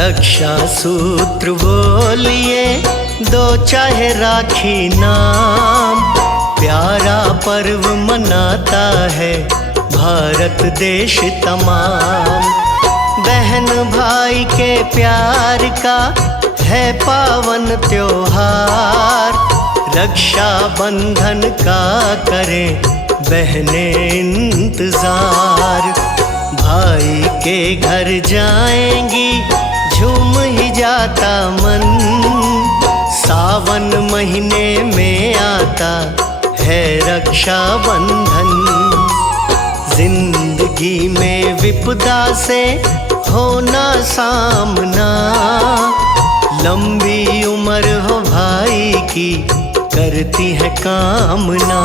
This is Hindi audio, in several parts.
रक्षा सूत्र बोलिए दो चाहे राखी नाम, प्यारा पर्व मनाता है भारत देश तमाम। बहन भाई के प्यार का है पावन त्योहार, रक्षा बंधन का करें बहनें इंतजार। भाई के घर जाएंगी झूम ही जाता मन, सावन महीने में आता है रक्षा बंधन। जिंदगी में विपदा से होना सामना, लंबी उम्र हो भाई की करती है कामना।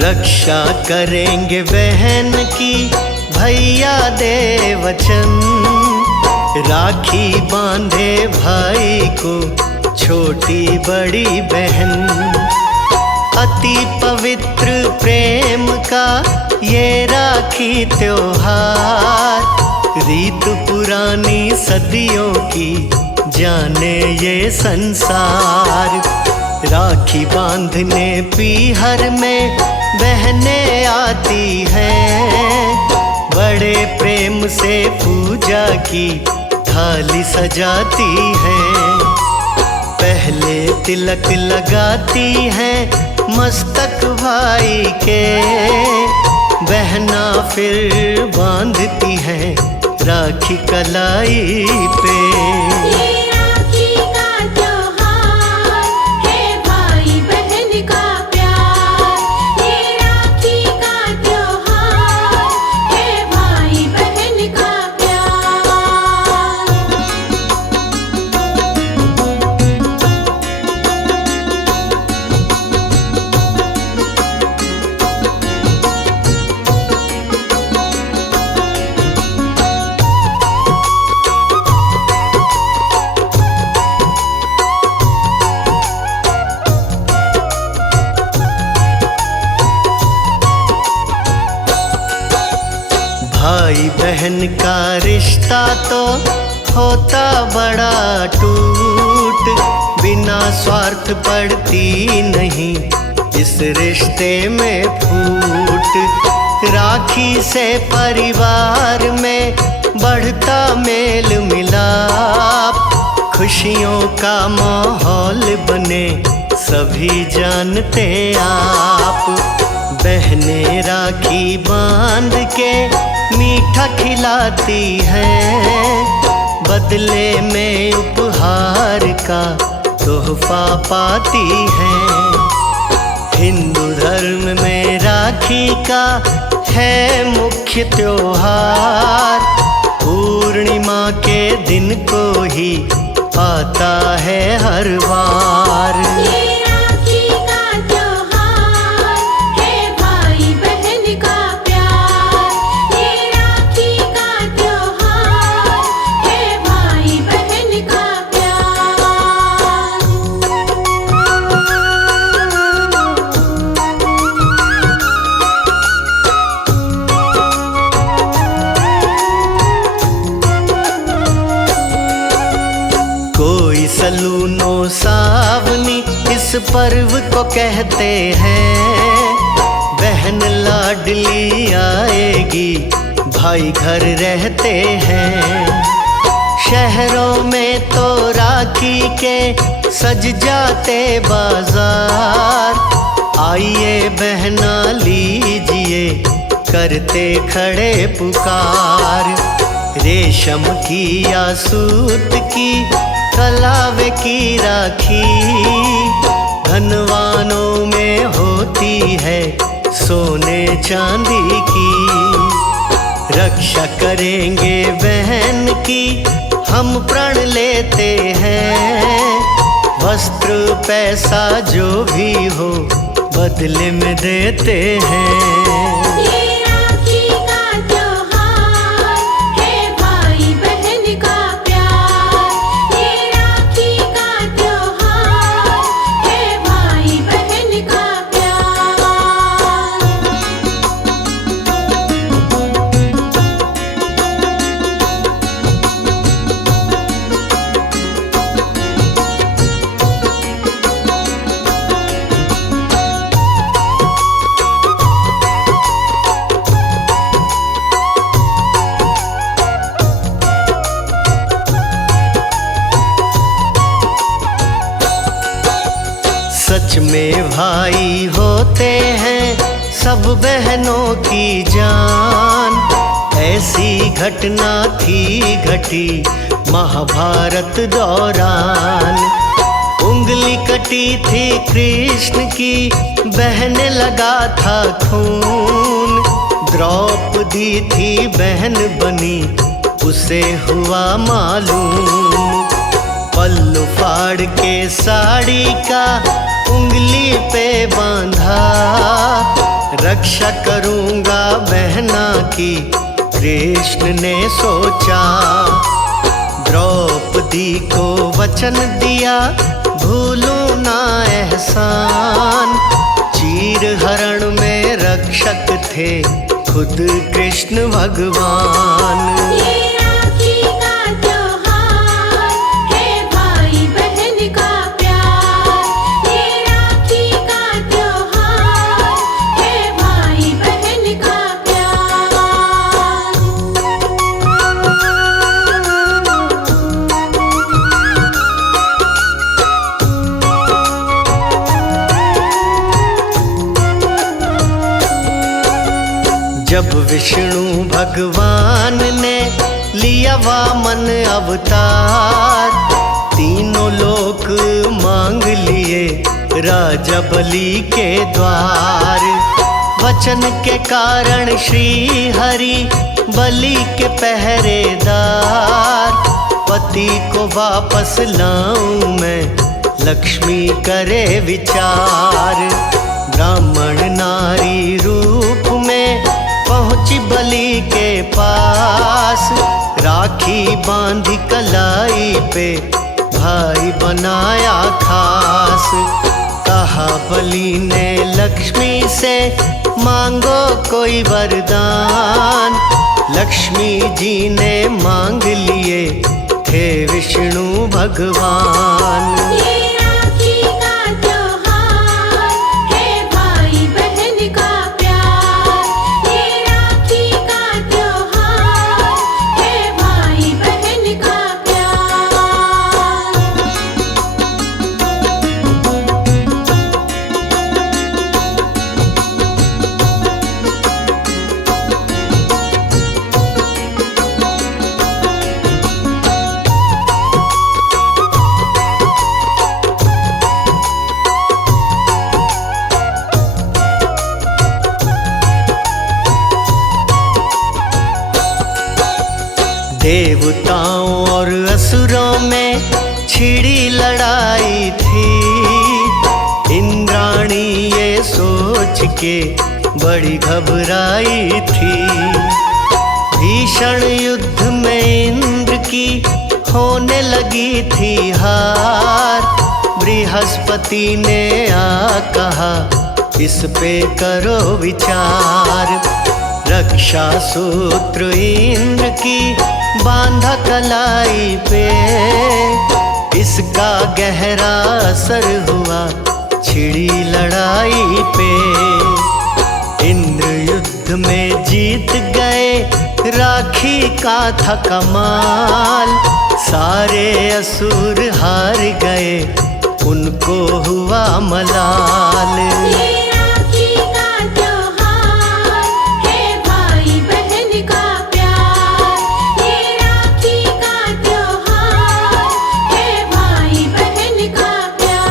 रक्षा करेंगे बहन की भैया दे वचन, राखी बांधे भाई को छोटी बड़ी बहन। अति पवित्र प्रेम का ये राखी त्योहार, रीत पुरानी सदियों की जाने ये संसार। राखी बांधने पीहर में बहनें आती हैं, बड़े प्रेम से पूजा की थाली सजाती हैं। पहले तिलक लगाती हैं मस्तक भाई के, बहना फिर बांधती हैं राखी कलाई पे। भाई बहन का रिश्ता तो होता बड़ा टूट, बिना स्वार्थ पड़ती नहीं इस रिश्ते में फूट। राखी से परिवार में बढ़ता मेल मिलाप, खुशियों का माहौल बने सभी जानते आप। बहनें राखी बांध के मीठा खिलाती हैं, बदले में उपहार का तोहफा पाती हैं। हिंदू धर्म में राखी का है मुख्य त्योहार, पूर्णिमा के दिन को ही आता है हर बार। सलूनो सावनी इस पर्व को कहते हैं, बहन लाडली आएगी भाई घर रहते हैं। शहरों में तो राखी के सज जाते बाजार, आइए बहना लीजिए करते खड़े पुकार। रेशम की या सूत की कलावे की राखी, धनवानों में होती है सोने चांदी की। रक्षा करेंगे बहन की हम प्रण लेते हैं, वस्त्र पैसा जो भी हो बदले में देते हैं। ये राखी का त्योहार है भाई बहन का प्यार। ये राखी का त्योहार है भाई बहन का प्यार। सच में भाई होते हैं सब बहनों की जान। ऐसी घटना थी घटी महाभारत दौरान। उंगली कटी थी कृष्ण की, बहन लगा था खून। द्रौपदी थी बहन बनी, उसे हुआ मालूम। पल्लू फाड़ के साड़ी का उंगली पे बांधा, रक्षा करूंगा बहना की कृष्ण ने सोचा। द्रौपदी को वचन दिया भूलूं ना एहसान। चीर हरण में रक्षक थे खुद कृष्ण भगवान। ये राखी का त्योहार है भाई बहन का प्यार। ये राखी का त्योहार है भाई बहन का प्यार। जब विष्णु भगवान ने लिया वामन अवतार, तीनों लोक मांग लिए राजा बलि के द्वार। वचन के कारण श्री हरि बलि के पहरेदार। पति को वापस लाऊं मैं, लक्ष्मी करे विचार। ब्राह्मण नारी रूप में पहुंची बलि के पास। राखी बांधी कलाई पे भाई बनाया खास। कहा बलि ने लक्ष्मी से मांगो कोई वरदान। लक्ष्मी जी ने मांग लिए थे विष्णु भगवान। ये राखी का त्योहार है भाई बहन का प्यार। ये राखी का त्योहार है भाई बहन का प्यार। देवताओं और असुरों में छिड़ी लड़ाई थी। इंद्राणी ये सोच के बड़ी घबराई थी। भीषण युद्ध में इंद्र की होने लगी थी हार। बृहस्पति ने आ कहा इस पे करो विचार। रक्षा सूत्र इंद्र की बांधा कलाई पे। इसका गहरा असर हुआ छिड़ी लड़ाई पे। इंद्र युद्ध में जीत गए, राखी का था कमाल। सारे असुर हार गए, उनको हुआ मलाल। ये राखी का त्योहार है भाई बहन का प्यार। ये राखी का त्योहार है भाई बहन का प्यार।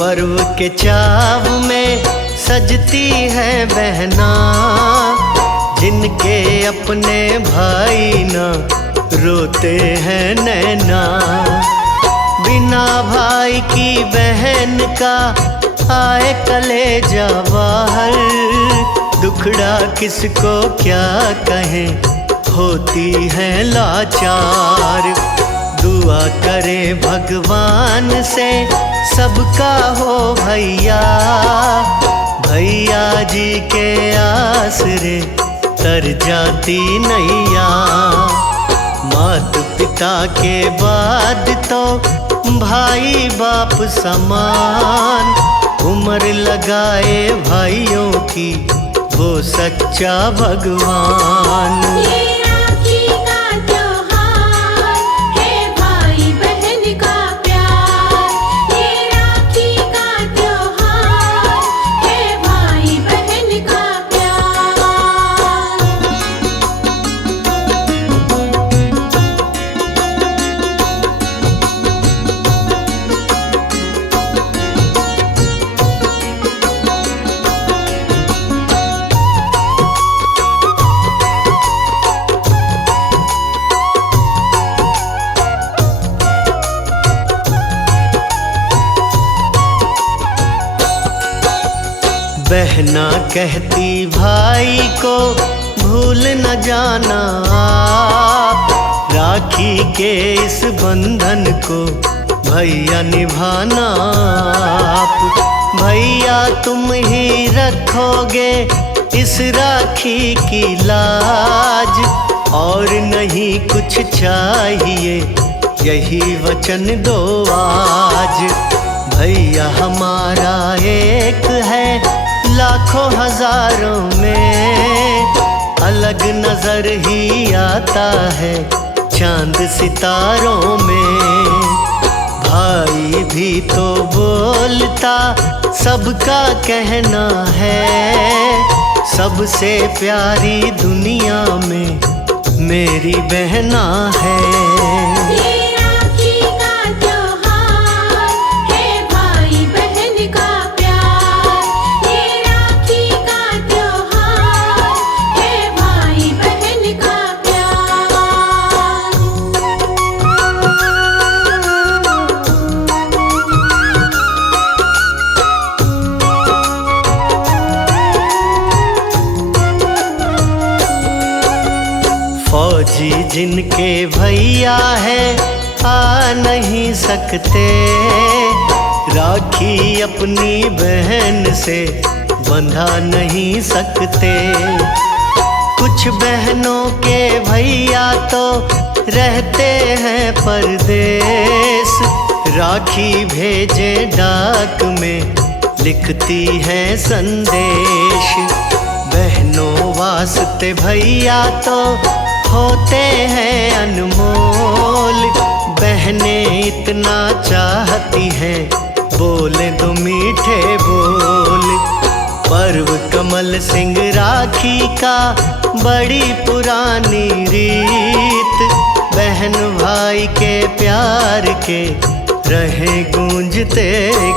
पर्व के चाव में सजती है बहना, जिनके अपने भाई न रोते हैं नैना। बिना भाई की बहन का आए कलेजा बाहर, दुखड़ा किसको क्या कहें होती है लाचार। दुआ करे भगवान से सबका हो भैया, भैया जी के आसरे तर जाती नैया। मात पिता के बाद तो भाई बाप समान, उम्र लगाए भाइयों की वो सच्चा भगवान। ये राखी का त्योहार है भाई बहन का प्यार। ये राखी का त्योहार है भाई बहन का प्यार। बहना कहती भाई को भूल न जाना आप, राखी के इस बंधन को भैया निभाना आप। भैया तुम ही रखोगे इस राखी की लाज, और नहीं कुछ चाहिए यही वचन दो आज। भैया हमारा एक है लाखों हजारों में, अलग नजर ही आता है चांद सितारों में। भाई भी तो बोलता सबका कहना है, सबसे प्यारी दुनिया में मेरी बहना है। ये राखी का त्योहार है भाई बहन का प्यार। ये राखी का त्योहार है भाई बहन का प्यार। फौजी जिनके भैया है आ नहीं सकते, राखी अपनी बहन से बंधा नहीं सकते। कुछ बहनों के भैया तो रहते हैं परदेस, राखी भेजे डाक में लिखती है संदेश। बहनों वास्ते भैया तो होते हैं अनमोल, बहनें इतना चाहती हैं बोले दो मीठे बोल। पर्व कमल सिंह राखी का बड़ी पुरानी रीत, बहन भाई के प्यार के रहे गूंजते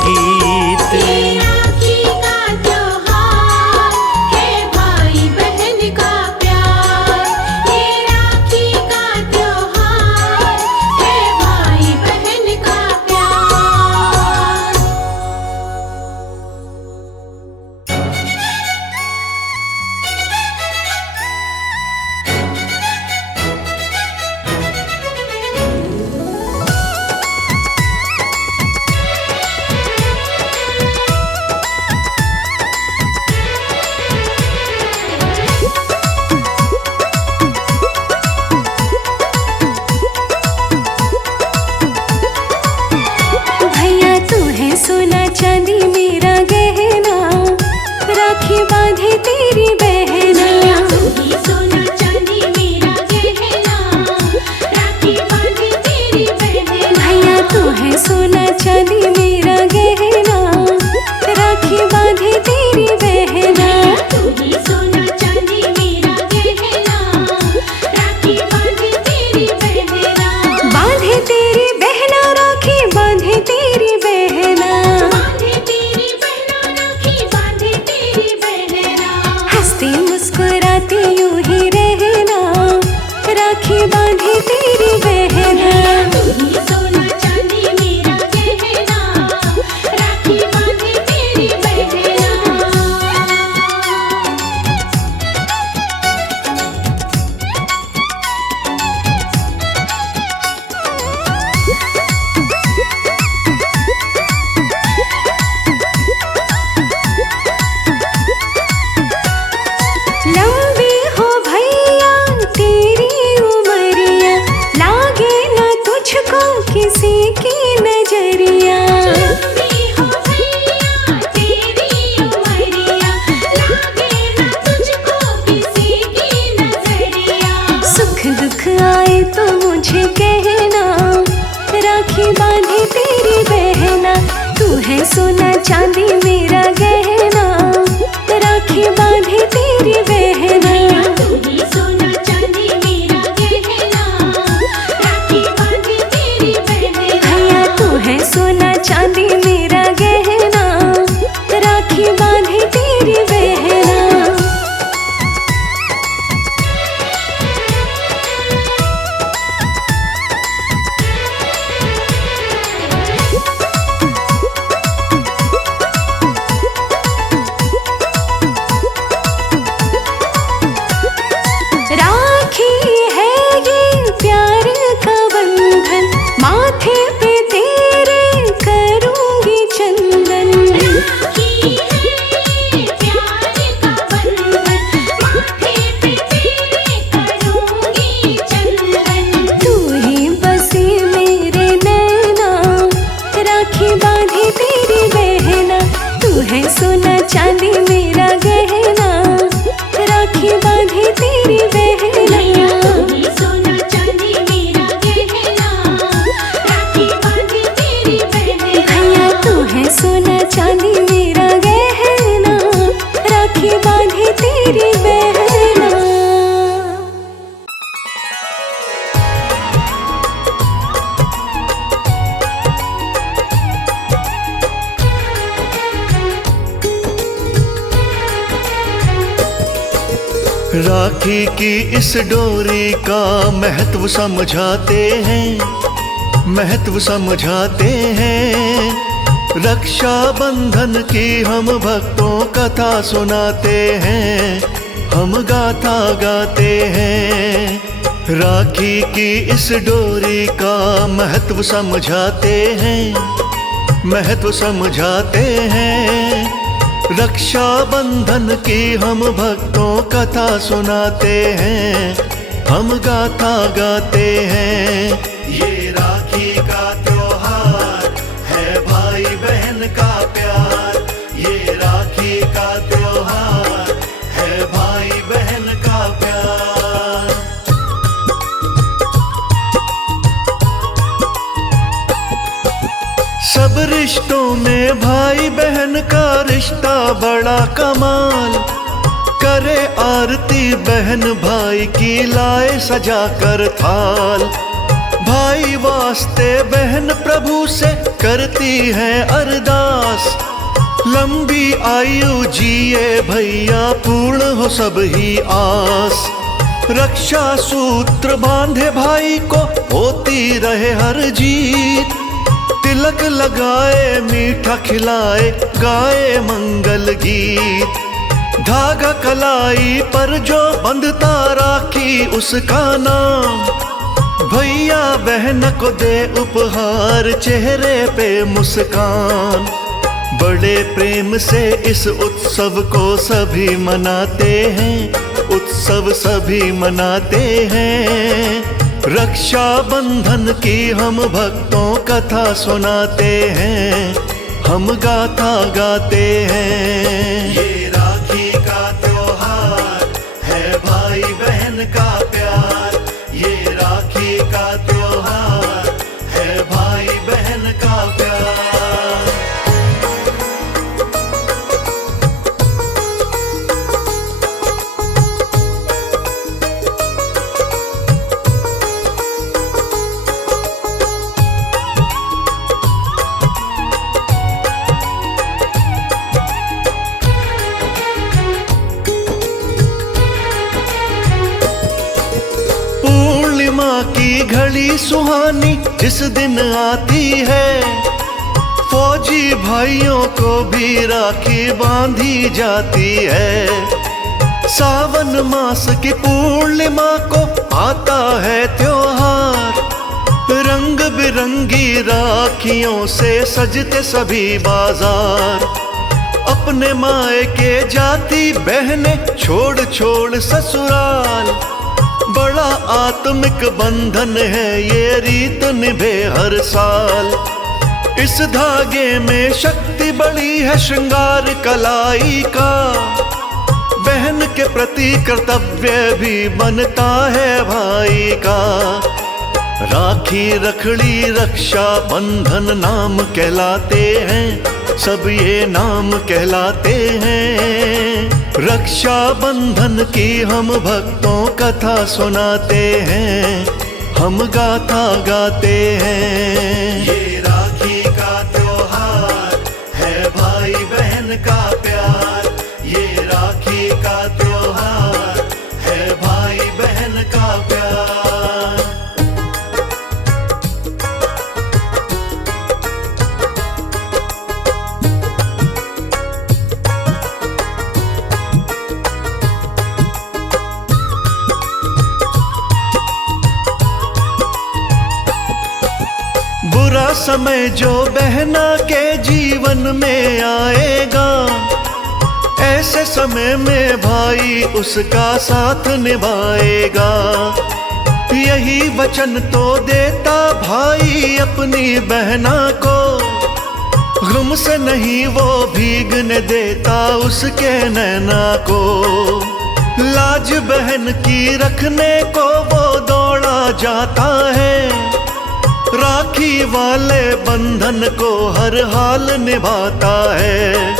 गीत। ये राखी का त्योहार है भाई बहन का प्यार। ये राखी का त्योहार है भाई बहन का प्यार। राखी बांधे तेरी बहना। हंसती मुस्कुराती यूं ही रहना, राखी बांधे तेरी बहना। तू ही सोना चांदी मेरा गहना, राखी बांधे तेरी बहना। लंबी हो भैया तेरी उमरिया, लागे ना तुझको किसी की नजरिया। लंबी हो भैया तेरी उमरिया, लागे ना तुझको किसी की नजरिया। सुख दुख आए तो मुझे कहना, राखी बांधे तेरी बहना। तू है सोना चांदी मेरा गहना, राखी बांधे तेरी बहना। तू ही सोना चांदी मेरा गहना, राखी बांधे तेरी बहना। भैया तू है सोना चांदी मेरा गहना, राखी बांधे तेरी बहना। राखी है ये प्यार का बंधन, माथे पे तेरे करूंगी चंदन। राखी है प्यार का बंधन, माथे पे तेरे करूंगी चंदन। तू ही बसी मेरे नैना, राखी बांधे तेरी बहना। तू है सोना चांदी मेरा गहना, राखी बांधे तेरी बहना। तू ही सोना चांदी मेरा गहना, राखी बांधे तेरी बहना। भैया तू है सोना चांदी मेरा गहना, राखी बांधे तेरी बहना। राखी की इस डोरी का महत्व समझाते हैं, महत्व समझाते हैं। रक्षा बंधन की हम भक्तों कथा सुनाते हैं, हम गाथा गाते हैं। राखी की इस डोरी का महत्व समझाते हैं, महत्व समझाते हैं। रक्षा बंधन की हम भक्तों कथा सुनाते हैं, हम गाथा गाते हैं। ये राखी का त्योहार है भाई बहन का प्यार, ये राखी का त्योहार है भाई बहन का प्यार। सब रिश्तों में भाई बहन का रिश्ता बड़ा कमाल। करे आरती बहन भाई की लाए सजा कर थाल। भाई वास्ते बहन प्रभु से करती है अरदास। लंबी आयु जिए भैया पूर्ण हो सब ही आस। रक्षा सूत्र बांधे भाई को होती रहे हर जीत। तिलक लगाए मीठा खिलाए गाए मंगल गीत। धागा कलाई पर जो बंधता राखी उसका नाम। भैया बहन को दे उपहार चेहरे पे मुस्कान। बड़े प्रेम से इस उत्सव को सभी मनाते हैं, उत्सव सभी मनाते हैं। रक्षा बंधन की हम भक्तों कथा सुनाते हैं, हम गाथा गाते हैं। ये राखी का त्योहार है भाई बहन का प्यार। ये राखी का त्योहार है भाई बहन का प्यार। घड़ी सुहानी जिस दिन आती है, फौजी भाइयों को भी राखी बांधी जाती है। सावन मास की पूर्णिमा को आता है त्योहार, रंग बिरंगी राखियों से सजते सभी बाजार। अपने मायके जाती बहने छोड़ छोड़ ससुराल, बड़ा आत्मिक बंधन है ये रीत निभे हर साल। इस धागे में शक्ति बड़ी है श्रृंगार कलाई का, बहन के प्रति कर्तव्य भी बनता है भाई का। राखी रखड़ी रक्षा बंधन नाम कहलाते हैं, सब ये नाम कहलाते हैं। रक्षा बंधन की हम भक्तों कथा सुनाते हैं, हम गाथा गाते हैं। ये राखी का त्योहार है भाई बहन का प्यार, ये राखी का त्योहार है भाई बहन का प्यार। बुरा समय जो बहना के जीवन में आएगा, ऐसे समय में भाई उसका साथ निभाएगा। यही वचन तो देता भाई अपनी बहना को, गम से नहीं वो भीगने देता उसके नैना को। लाज बहन की रखने को वो दौड़ा जाता है, राखी वाले बंधन को हर हाल निभाता है।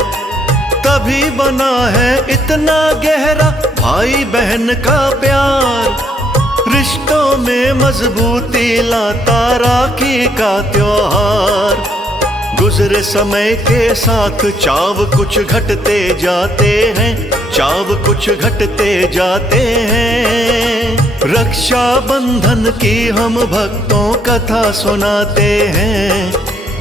तभी बना है इतना गहरा भाई बहन का प्यार, रिश्तों में मजबूती लाता राखी का त्योहार। गुजरे समय के साथ चाव कुछ घटते जाते हैं, चाव कुछ घटते जाते हैं। रक्षा बंधन की हम भक्तों कथा सुनाते हैं,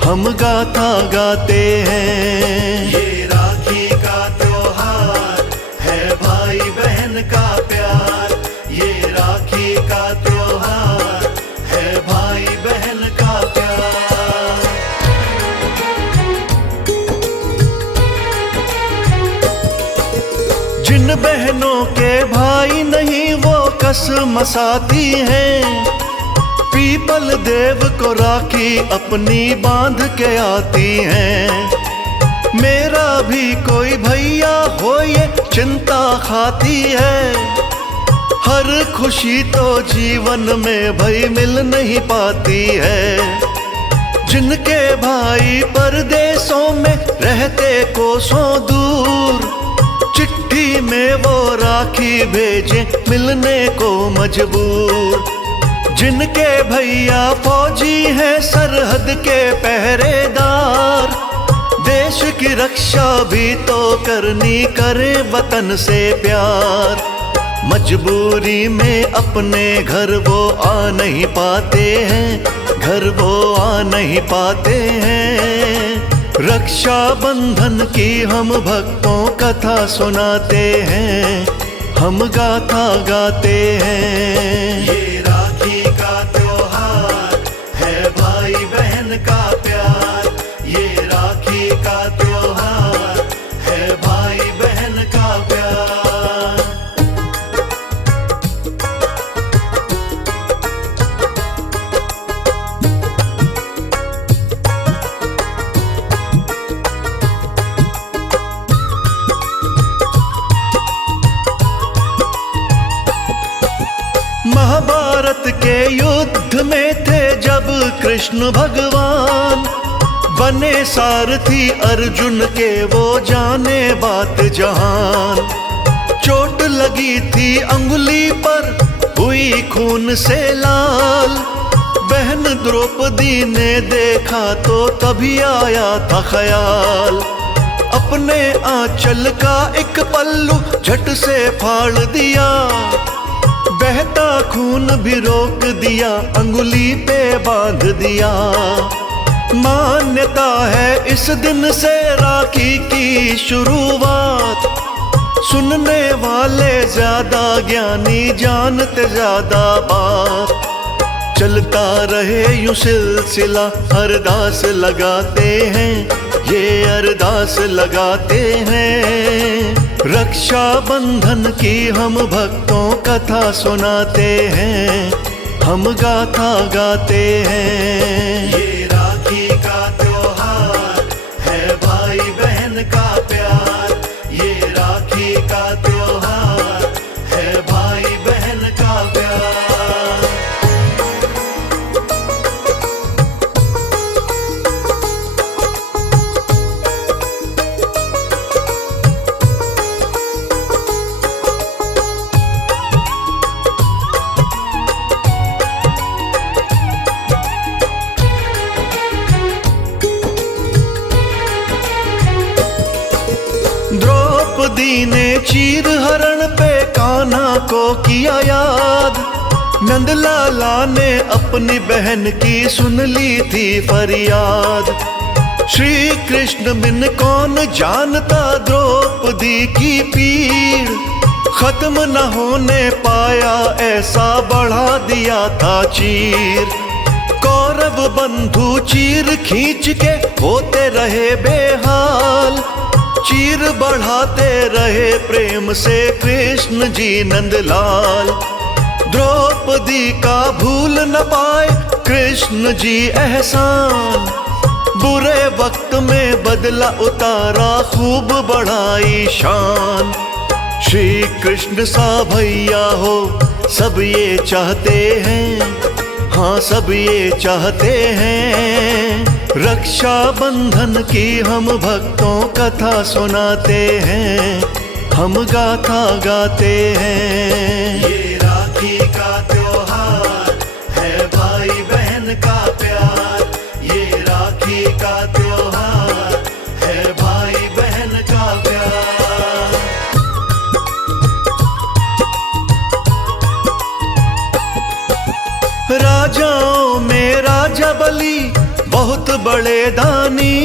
हम गाथा गाते हैं। ये राखी का त्योहार है भाई बहन का प्यार, ये राखी का त्योहार है भाई बहन का प्यार। जिन बहनों के भाई नहीं वो कसमसाती हैं, पीपल देव को राखी अपनी बांध के आती हैं। मेरा भी कोई भैया हो ये चिंता खाती है, हर खुशी तो जीवन में भाई मिल नहीं पाती है। जिनके भाई परदेशों में रहते कोसों दूर, चिट्ठी में वो राखी भेजे मिलने को मजबूर। जिनके भैया फौजी हैं सरहद के पहरेदार, देश की रक्षा भी तो करनी करे वतन से प्यार। मजबूरी में अपने घर वो आ नहीं पाते हैं, घर वो आ नहीं पाते हैं। रक्षा बंधन की हम भक्तों कथा सुनाते हैं, हम गाथा गाते हैं। ये राखी का त्योहार है भाई बहन का प्यार, ये राखी का त्योहार है भाई बहन का प्यार। महाभारत के युद्ध में थे जब कृष्ण भगवान, बने सारथी अर्जुन के वो जाने बात जहान। चोट लगी थी अंगुली पर हुई खून से लाल, बहन द्रौपदी ने देखा तो तभी आया था ख्याल। अपने आंचल का एक पल्लू झट से फाड़ दिया, बहता खून भी रोक दिया, अंगुली पे बांध दिया। मान्यता है इस दिन से राखी की शुरुआत। सुनने वाले ज्यादा ज्ञानी, जानते ज्यादा बात। चलता रहे यूं सिलसिला, अरदास लगाते हैं, ये अरदास लगाते हैं। रक्षा बंधन की हम भक्तों कथा सुनाते हैं, हम गाथा गाते हैं। ये राखी का त्योहार है भाई बहन का प्यार। ये राखी का त्योहार है भाई बहन का प्यार। द्रौपदी ने चीर हरण पे कान्हा को किया याद। नंदलाला ने अपनी बहन की सुन ली थी फरियाद। श्री कृष्ण बिन कौन जानता द्रौपदी की पीड़। खत्म न होने पाया ऐसा बढ़ा दिया था चीर। कौरव बंधु चीर खींच के होते रहे बेहाल। चीर बढ़ाते रहे प्रेम से कृष्ण जी नंदलाल। द्रौपदी का भूल न पाए कृष्ण जी एहसान। बुरे वक्त में बदला उतारा, खूब बढ़ाई शान। श्री कृष्ण सा भैया हो सब ये चाहते हैं, हाँ सब ये चाहते हैं। रक्षा बंधन की हम भक्तों कथा सुनाते हैं, हम गाथा गाते हैं। ये राखी का त्योहार है भाई बहन का प्यार। ये राखी का त्योहार है भाई बहन का प्यार। राजाओं में राजा बलि बहुत बड़े दानी।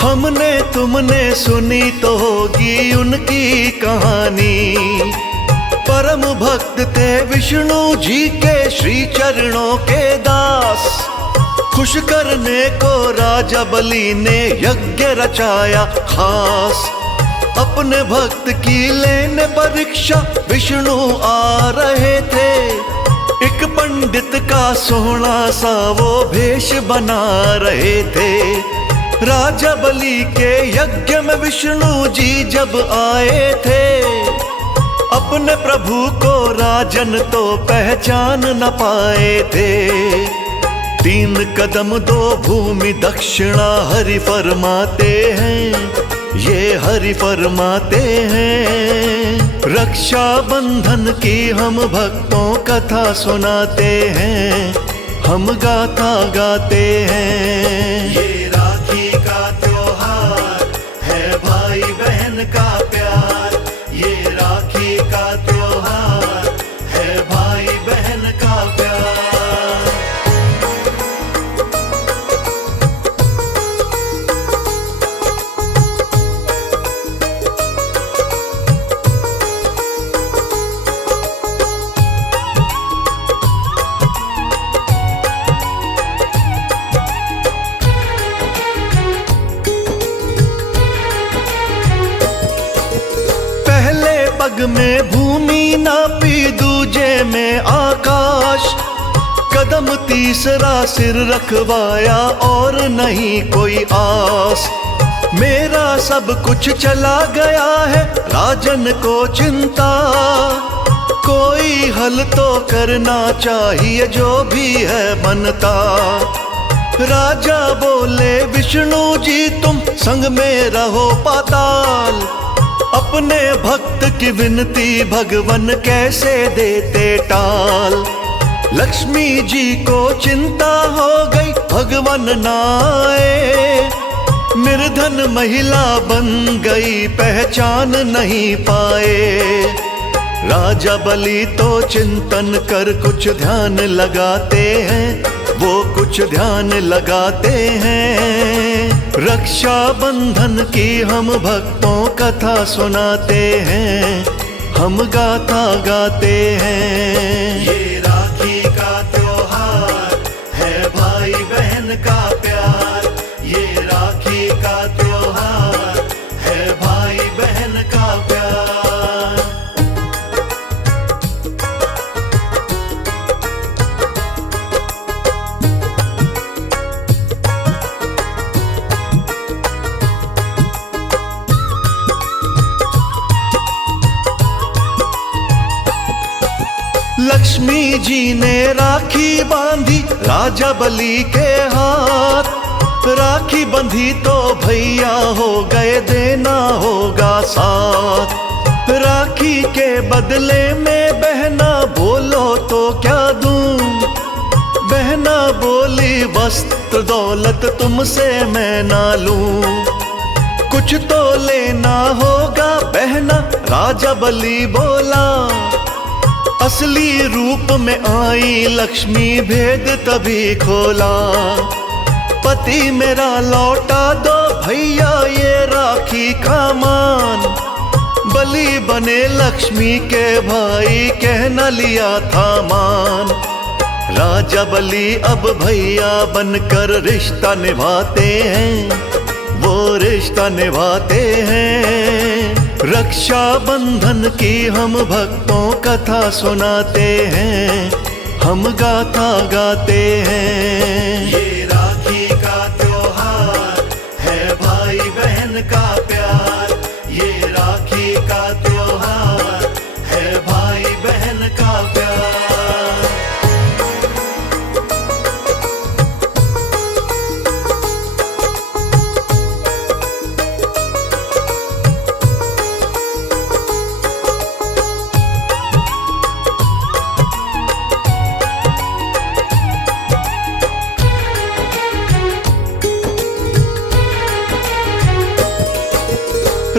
हमने तुमने सुनी तो होगी उनकी कहानी। परम भक्त थे विष्णु जी के श्री चरणों के दास। खुश करने को राजा बलि ने यज्ञ रचाया खास। अपने भक्त की लेने परीक्षा विष्णु आ रहे थे। एक पंडित का सोहना सा वो भेष बना रहे थे। राजा बलि के यज्ञ में विष्णु जी जब आए थे। अपने प्रभु को राजन तो पहचान न पाए थे। 3 कदम 2 भूमि दक्षिणा हरि फरमाते हैं, ये हरि फरमाते हैं। रक्षा बंधन की हम भक्तों कथा सुनाते हैं, हम गाथा गाते हैं। ये राखी का त्योहार है भाई बहन का प्यार। ये राखी का त्योहार है भाई बहन का प्यार। पग में भूमि नापी, दूजे में आकाश। कदम तीसरा सिर रखवाया और नहीं कोई आस। मेरा सब कुछ चला गया है राजन को चिंता। कोई हल तो करना चाहिए जो भी है बनता। राजा बोले विष्णु जी तुम संग में रहो पाताल। अपने भक्त की विनती भगवन कैसे देते टाल। लक्ष्मी जी को चिंता हो गई भगवन ना आए। निर्धन महिला बन गई पहचान नहीं पाए। राजा बलि तो चिंतन कर कुछ ध्यान लगाते हैं, वो कुछ ध्यान लगाते हैं। रक्षा बंधन की हम भक्तों कथा सुनाते हैं, हम गाथा गाते हैं। ये राखी का त्योहार है भाई बहन का प्यार, ये राखी का त्योहार है भाई बहन का प्यार। लक्ष्मी जी ने राखी बांधी राजा बलि के हाथ, राखी बंधी तो भैया हो गए देना होगा साथ। राखी के बदले में बहना बोलो तो क्या दूं, बहना बोली वस्त्र दौलत तुमसे मैं ना लूं। कुछ तो लेना होगा बहना राजा बलि बोला, असली रूप में आई लक्ष्मी भेद तभी खोला। पति मेरा लौटा दो भैया ये राखी का मान, बलि बने लक्ष्मी के भाई कह न लिया था मान। राजा बलि अब भैया बनकर रिश्ता निभाते हैं, वो रिश्ता निभाते हैं। रक्षा बंधन की हम भक्तों कथा सुनाते हैं, हम गाथा गाते हैं। ये राखी का त्योहार है भाई बहन का प्यार, ये राखी का त्योहार है भाई बहन का प्यार।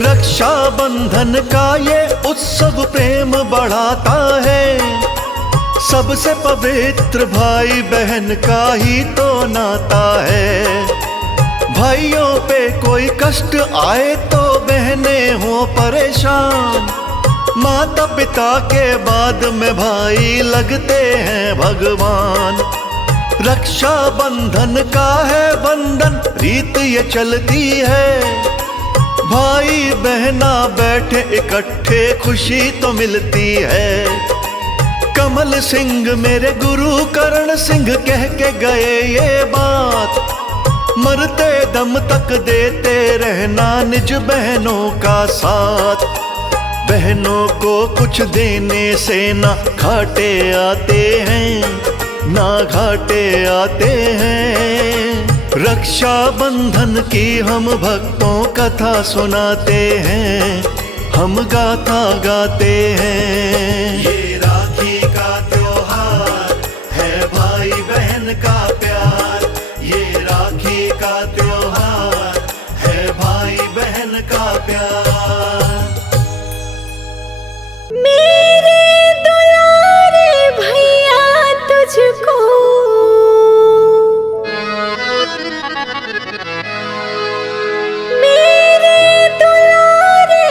रक्षा बंधन का ये उत्सव प्रेम बढ़ाता है, सबसे पवित्र भाई बहन का ही तो नाता है। भाइयों पे कोई कष्ट आए तो बहनें हो परेशान, माता पिता के बाद में भाई लगते हैं भगवान। रक्षा बंधन का है बंधन रीत ये चलती है, भाई बहना बैठे इकट्ठे खुशी तो मिलती है। कमल सिंह मेरे गुरु करण सिंह कह के गए ये बात, मरते दम तक देते रहना निज बहनों का साथ। बहनों को कुछ देने से ना घाटे आते हैं, ना घाटे आते हैं। रक्षा बंधन की हम भक्तों कथा सुनाते हैं, हम गाथा गाते हैं। ये राखी का त्योहार है भाई बहन का प्यार, ये राखी का त्योहार है भाई बहन का प्यार। मेरे दुलारे भैया तुझको मेरे दुलारे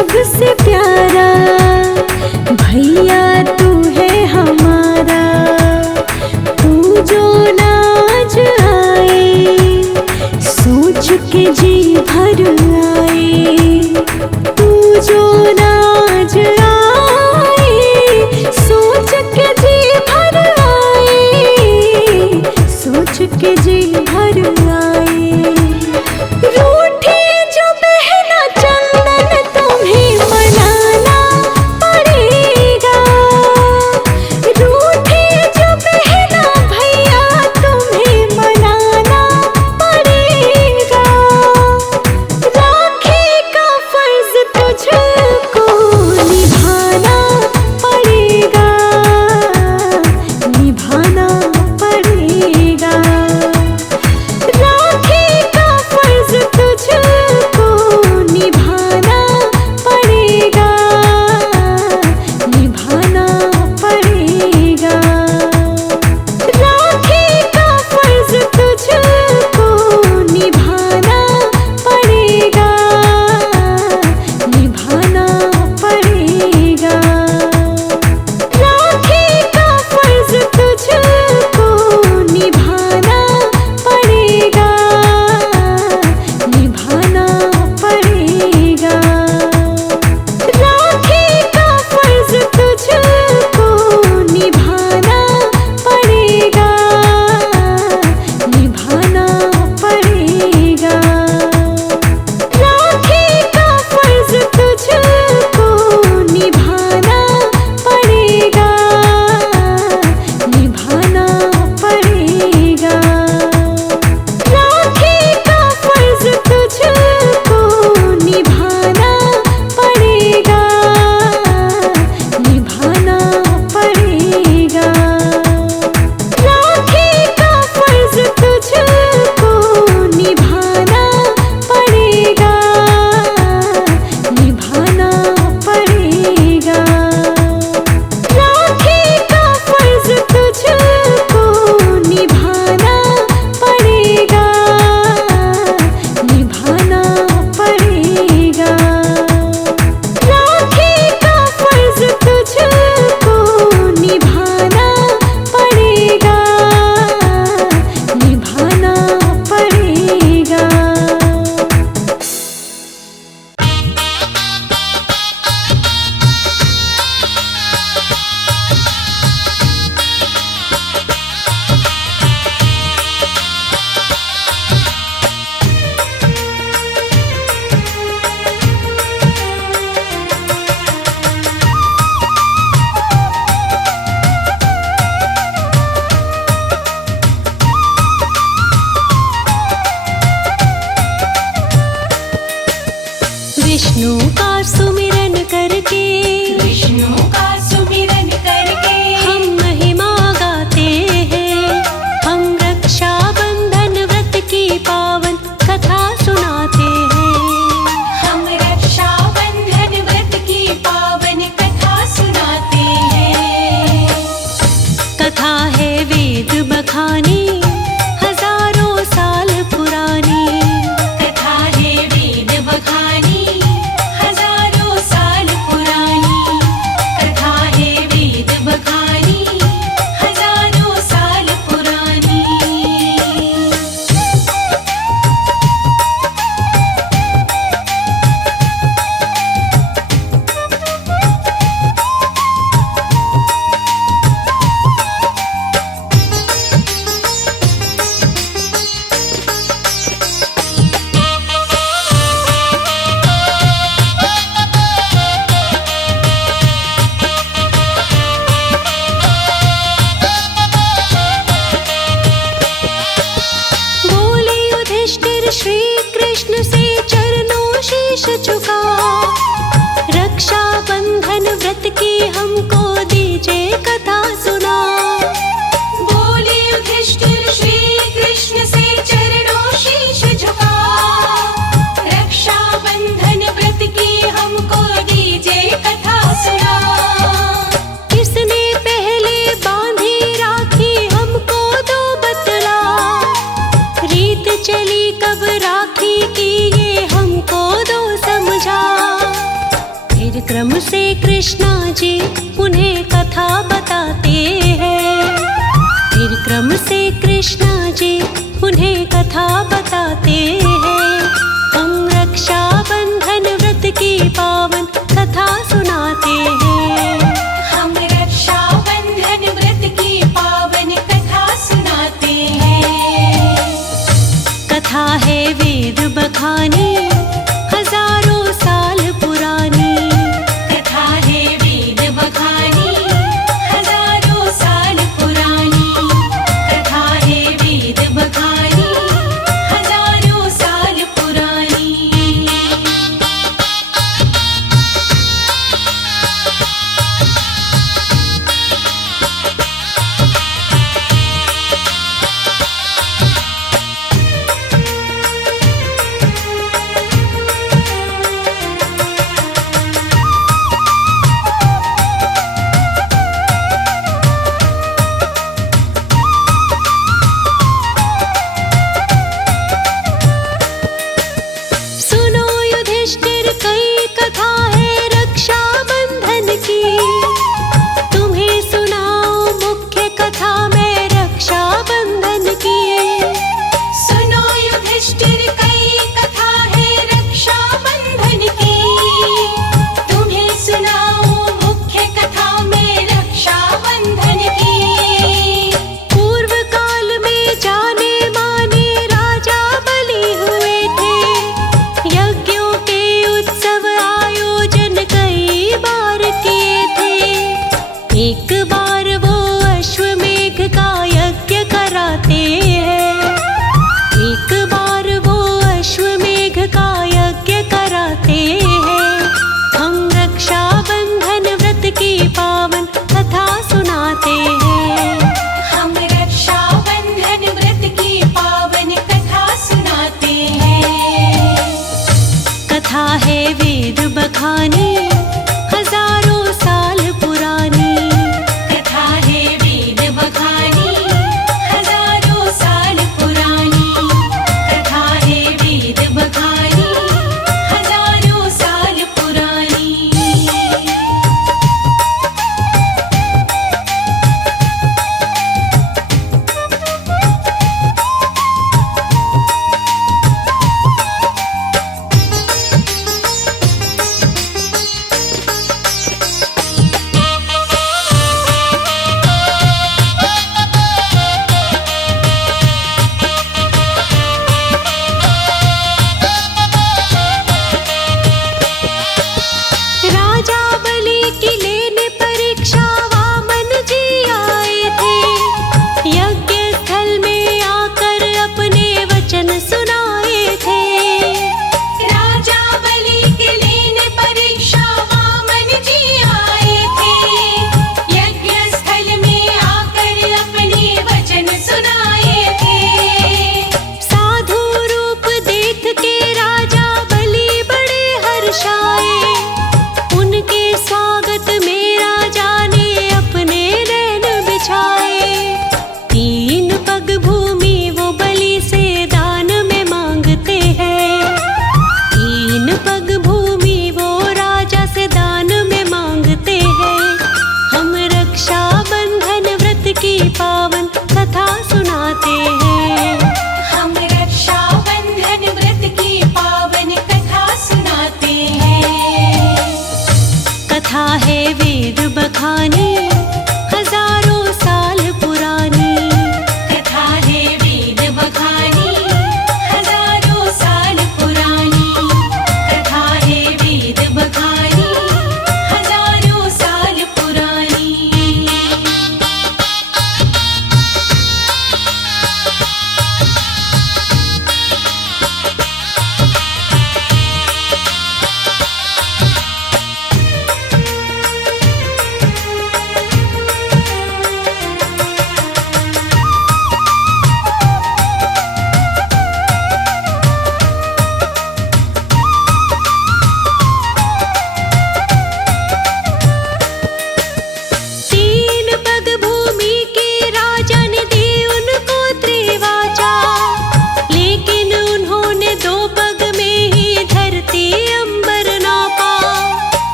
सबसे प्यारा भैया तू है हमारा। तू जो नाज आए सोच के जी भर आए। तू जो नाज आए सोच के जी भर आए। सोच के जी भर आए। रूठी जो बहना चंदन तुम्हें मनाना पड़ेगा। रूठी जो बहना भैया तुम्हें मनाना पड़ेगा। राखी का फर्ज तुझको निभाना पड़ेगा। निभाना पड़ेगा। राखी का फर्ज तुझको निभाना पड़ेगा। निभाना पड़ेगा। राखी का फर्ज तुझको निभाना पड़ेगा। निभाना पड़ेगा। राखी का फर्ज तुझको निभाना पड़ेगा। निभाना पड़ेगा। राखी का फर्ज तुझको निभाना पड़ेगा। निभाना पड़ेगा। राखी का फर्ज तुझको निभाना पड़ेगा। निभाना पड़ेगा। राखी का फर्ज तुझको निभाना पड़ेगा। निभाना पड़ेगा। राखी का फर्ज तुझको निभाना पड़ेगा। निभाना पड़ेगा। राखी का फर्ज तुझको निभाना पड़ेगा। निभाना पड़ेगा। राखी का फर्ज तुझको निभाना पड़ेगा। निभाना पड़ेगा। विष्णु का सुमिरन करके विष्णु का सुमिरन करके हम महिमा गाते हैं। हम रक्षा बंधन व्रत की पावन कथा सुनाते हैं। हम रक्षा बंधन व्रत की पावन कथा सुनाते हैं। कथा है वेद बखानी हजारों साल पुरानी। कथा है वेद बखानी हजारों कृष्णा जी उन्हें कथा बताते हैं। फिर क्रम से कृष्णा जी उन्हें कथा बताते हैं। हम रक्षा बंधन व्रत की पावन कथा सुनाते हैं। हम रक्षा बंधन व्रत की पावन कथा सुनाते हैं। कथा है वेद बखानी हजारों साल पुरानी। कथा है वेद बखानी हजारों साल पुरानी। कथा है वेद बखानी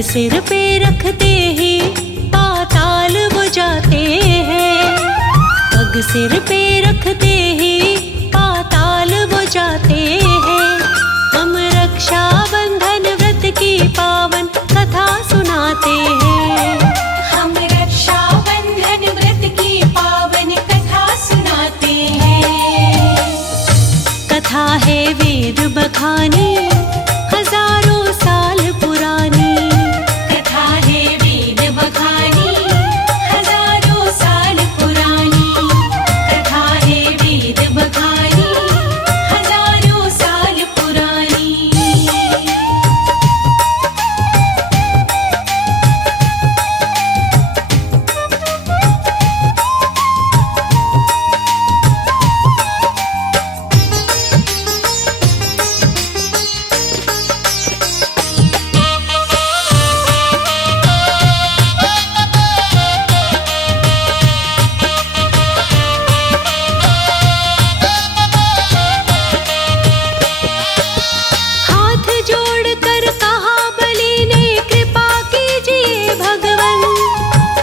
पग सिर पे रखते ही पाताल बुझाते हैं। पग सिर पे रखते ही पाताल बुझाते हैं। हम रक्षा बंधन व्रत की पावन कथा सुनाते हैं। हम रक्षा बंधन व्रत की पावन कथा सुनाते हैं। कथा है वेद बखानी हजारों साल पुरानी। कथा है वेद बखानी हजारों साल पुरानी। कथा है वेद बखानी हजारों साल पुरानी। हाथ जोड़कर कहा बलि ने कृपा कीजिए भगवन।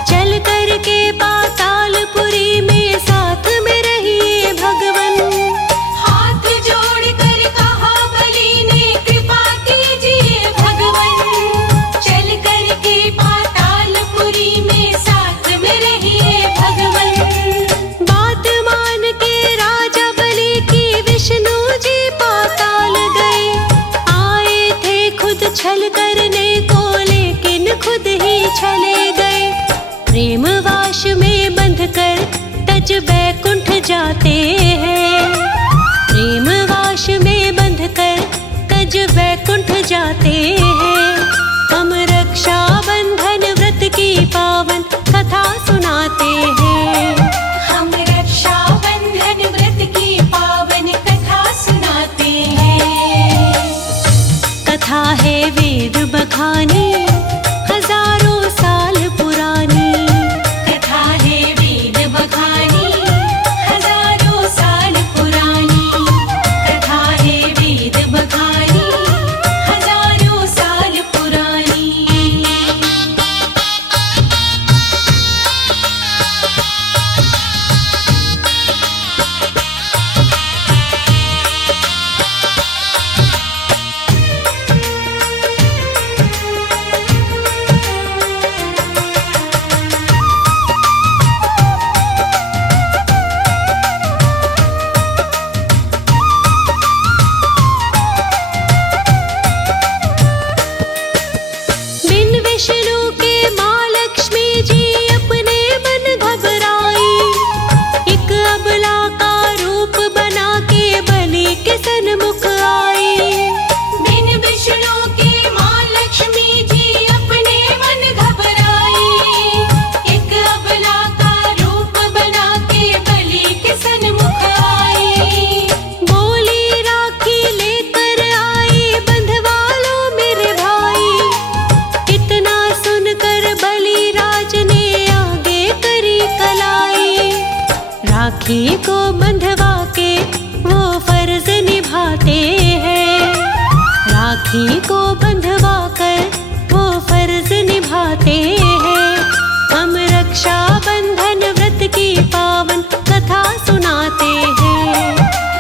चल कर के पातालपुरी में साथ में रहिए भगवन। हाथ जोड़कर कहा बलि ने कृपा कीजिए भगवन। चल कर के पातालपुरी में साथ में रहिए भगवन। बात मान के राजा बलि की विष्णु जी पाताल गए। आए थे खुद छल करने को लेकिन खुद ही चले गए। प्रेम वाश में बंध कर तज बैकुंठ जाते हैं। प्रेम वाश में बंध कर तज बैकुंठ जाते हैं। हम रक्षा बंधन व्रत की पावन कथा सुनाते हैं। हम रक्षा बंधन व्रत की पावन कथा सुनाते हैं। कथा है वेद बखानी हजारों साल पुरानी। कथा है वेद बखानी हजारों साल पुरानी। कथा है वेद बखानी हजारों साल पुरानी। बिन विष्णु के माँ लक्ष्मी जी अपने मन घबराई। एक अबला का रूप बना के बलि के सन्मुख आई। बिन विष्णु की माँ लक्ष्मी जी अपने मन घबराई। एक अबला का रूप बना के बलि के सन्मुख आई। बोली राखी लेकर आई बंधवालो मेरे भाई। इतना सुनकर बलि राज ने आगे करी कलाई। राखी को बंधवा के वो फर्ज निभाते हैं। राखी को बंधवा कर वो फर्ज निभाते हैं। हम रक्षा बंधन व्रत की पावन कथा सुनाते हैं।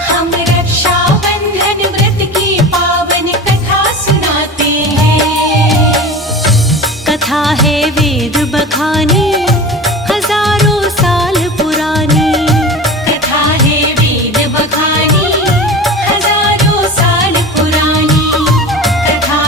हम रक्षा बंधन व्रत की पावन कथा सुनाते हैं। कथा है वेद बखानी हजारों साल पुरानी। कथा है वेद बखानी हजारों साल पुरानी। कथा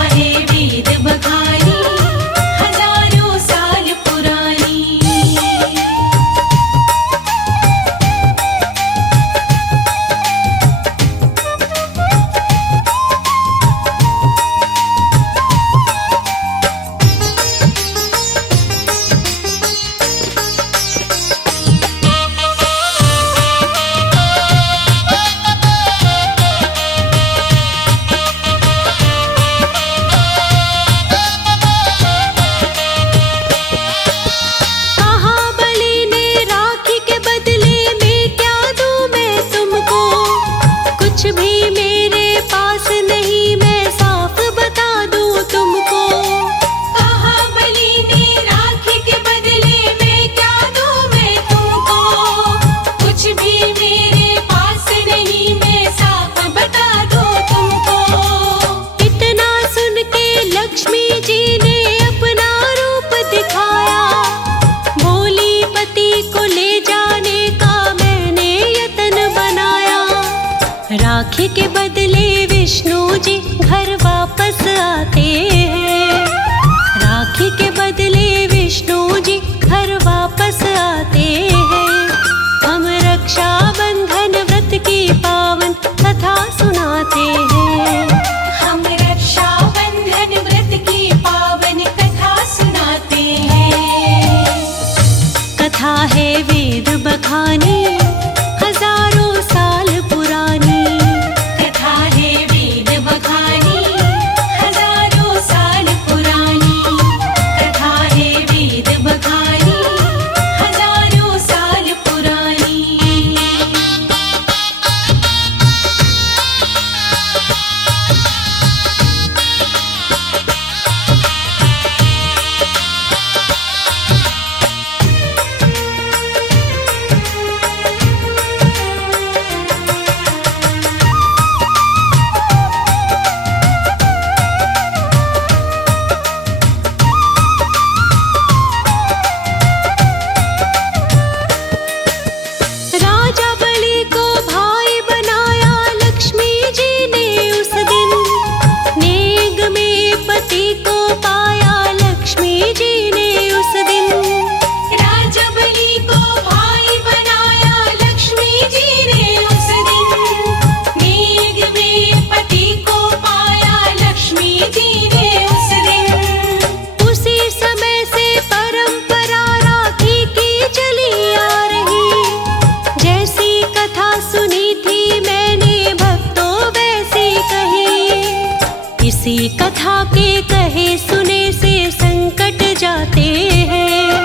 कहे सुने से संकट जाते हैं।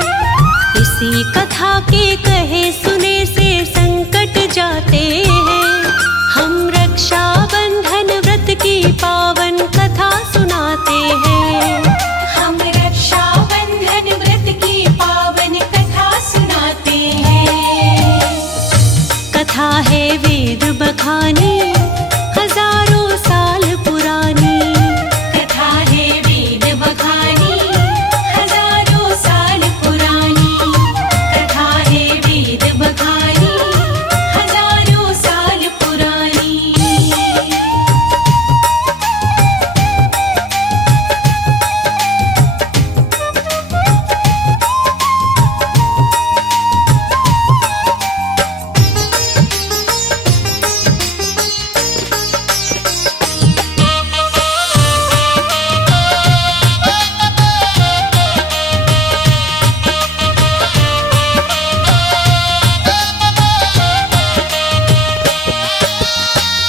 इसी कथा के कहे सुने से संकट जाते हैं। हम रक्षा बंधन व्रत की पावन कथा सुनाते हैं। हम रक्षा बंधन व्रत की पावन कथा सुनाते हैं। कथा है वेद बखानी हजारों साल पुरानी। कथा है वेद बखानी हजारों साल पुरानी। कथा है वेद बखानी हजारों साल पुरानी।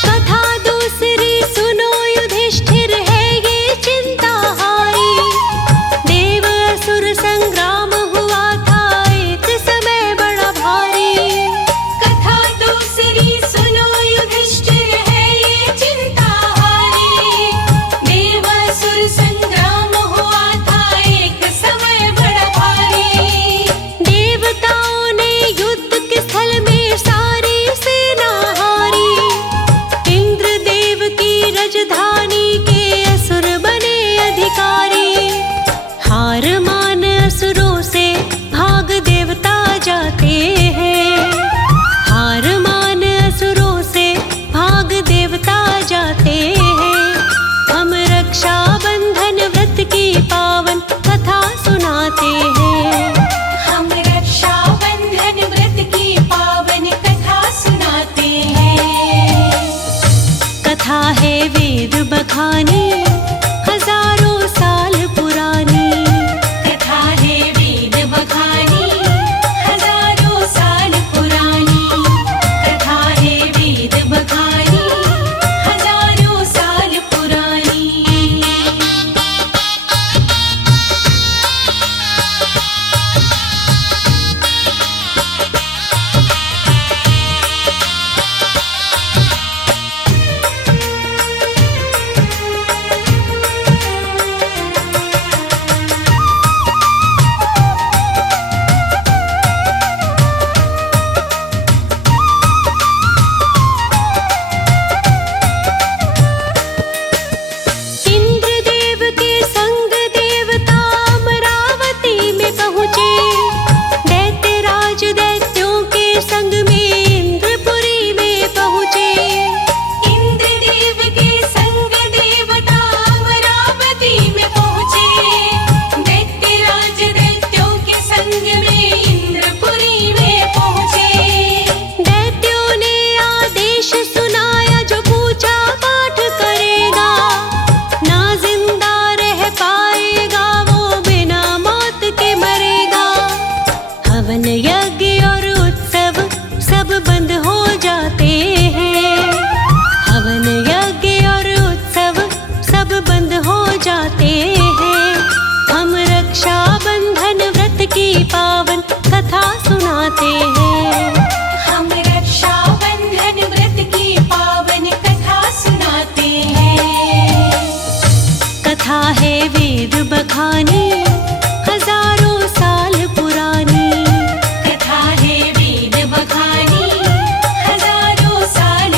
कथा दूसरी सुनो युधिष्ठिर है ये चिंता हारी। देव असुर संग्राम हुआ था एक समय बड़ा भारी। कथा दूसरी सुनो युधिष्ठिर है ये चिंता हारी। देवासुर संग्राम हुआ था एक समय बड़ा भारी। देवताओं ने युद्ध के स्थल में सारी सेना हारी। इंद्रदेव की राजधानी के असुर बने अधिकारी। हार मान असुरों से भाग देवता जाते हैं। हार मान असुरों से भाग देवता जाते हैं। हम रक्षा बंधन व्रत की पावन कथा सुनाते हैं। हम रक्षा बंधन व्रत की पावन कथा सुनाते हैं। कथा है वेद बखानी हजारों साल पुरानी। कथा है वेद बखानी हजारों साल पुरानी। कथा है वेद बखानी हजारों साल पुरानी। इंद्रदेव के संग देवता अमरावती में पहुँचे। दैत्यराज दैत्यों के संग में इंद्रपुरी में पहुँचे। इंद्रदेव के संग देवता अमरावती में पहुँचे। दैत्यराज दैत्यों के संग में इंद्रपुरी में पहुँचे। दैत्यों ने आदेश सुनाया जो पूजा पाठ करेगा ना जिंदा रह पाएगा, वो बिना मौत के मरेगा। हवन यज्ञ और उत्सव सब बंद हो जाते हैं। हवन यज्ञ और उत्सव सब बंद हो जाते हैं। हम रक्षा बंधन व्रत की पावन कथा सुनाते हैं। हम रक्षा बंधन व्रत की पावन कथा सुनाते हैं। कथा है वेद बखानी हजारों साल पुरानी। कथा है वेद बखानी हजारों साल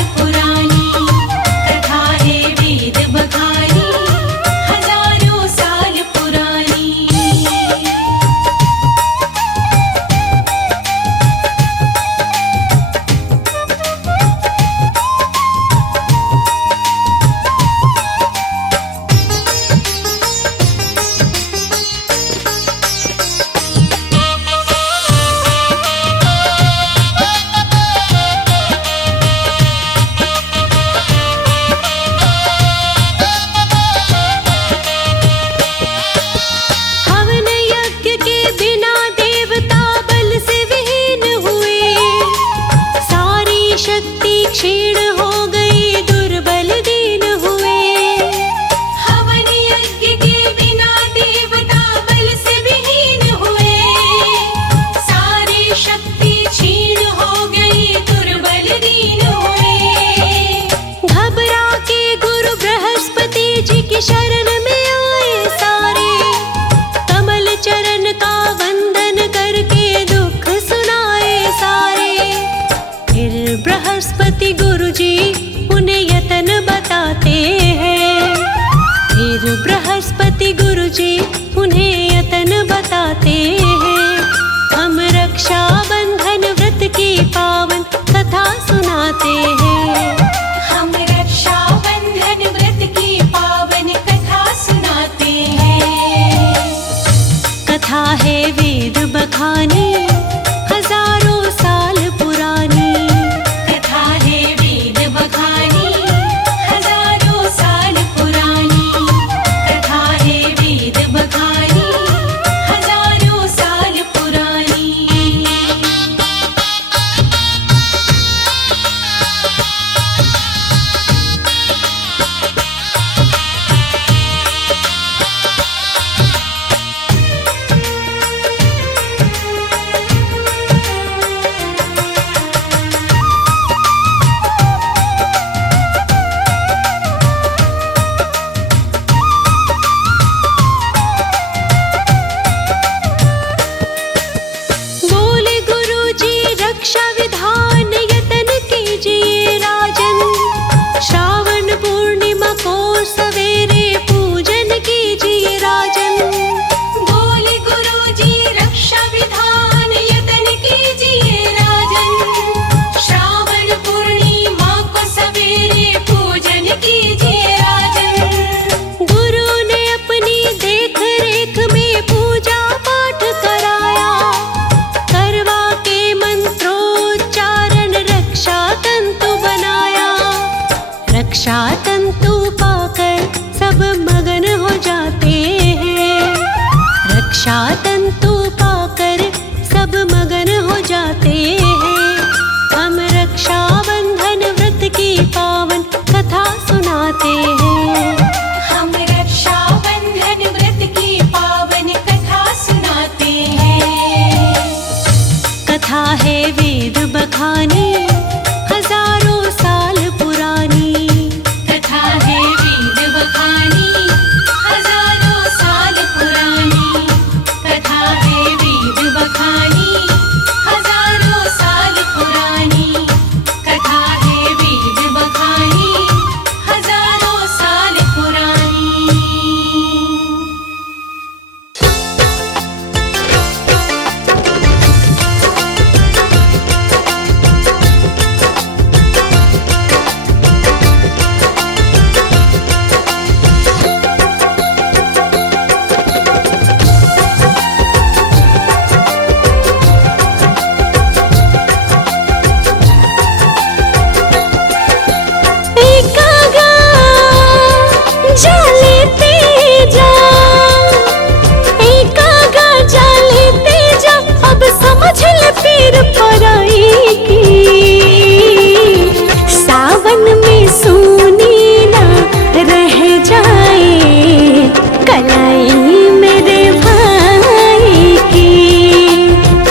सुनाते हैं। हम रक्षा बंधन व्रत की पावन कथा सुनाते हैं। कथा है वेद बखानी, हजारों साल पुरानी। कथा है वेद बखानी, हजारों साल पुरानी। कथा है वेद बखानी, हजारों साल पुरानी। बोले गुरुजी रक्षा विधान यतन कीजिए राजन। श्रावण पूर्णिमा को सवेरे पूजन कीजिए राजन। बोले गुरुजी रक्षा विधान यतन कीजिए राजन। श्रावण पूर्णिमा को सवेरे पूजन कीजिए राजन। गुरु ने अपनी देख रेख में पूजा पाठ कराया, करवा के मंत्रोच्चारण रक्षा तंतु बनाया। रक्षा तंतु पाकर सब मगन हो जाते हैं। रक्षा तंतु पाकर सब मगन हो जाते हैं। हम रक्षा बंधन व्रत की पावन कथा सुनाते हैं। हम रक्षा बंधन व्रत की पावन कथा सुनाते हैं। कथा है वेद बखानी, हजारों साल पुरानी। कथा है वेद बखानी, हजारों साल पुरानी। कथा है वेद बखानी, हजारों साल पुरानी। कथा है वेद बखानी, हजारों साल पुरानी। एकागा जाले तेजा, एकागा जाले तेजा, अब समझ ले पीर पराई की। सावन में सोनी ना रह जाए कलाई मेरे भाई की।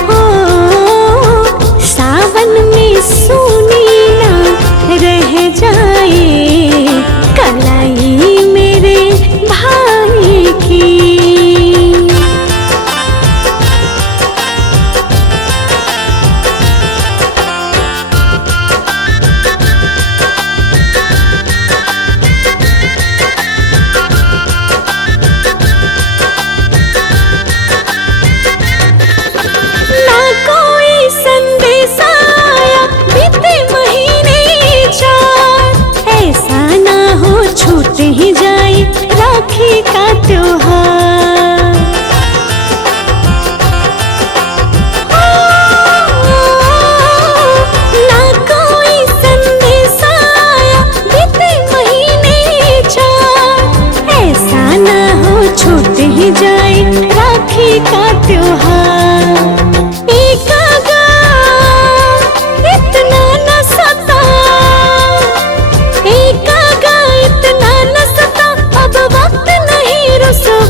ओ सावन में सोनी ना रह जाए कलाई मेरे भाई की। ना कोई संदेश आया बीते महीने 4। ऐसा ना हो छूट ही जाए राखी का त्योहार। ना कोई संदेश आया बीते महीने 4। ऐसा ना हो छूट ही जाए राखी का त्योहार। एकागा इतना न सता, एकागा इतना न सता, अब वक्त नहीं रुसवा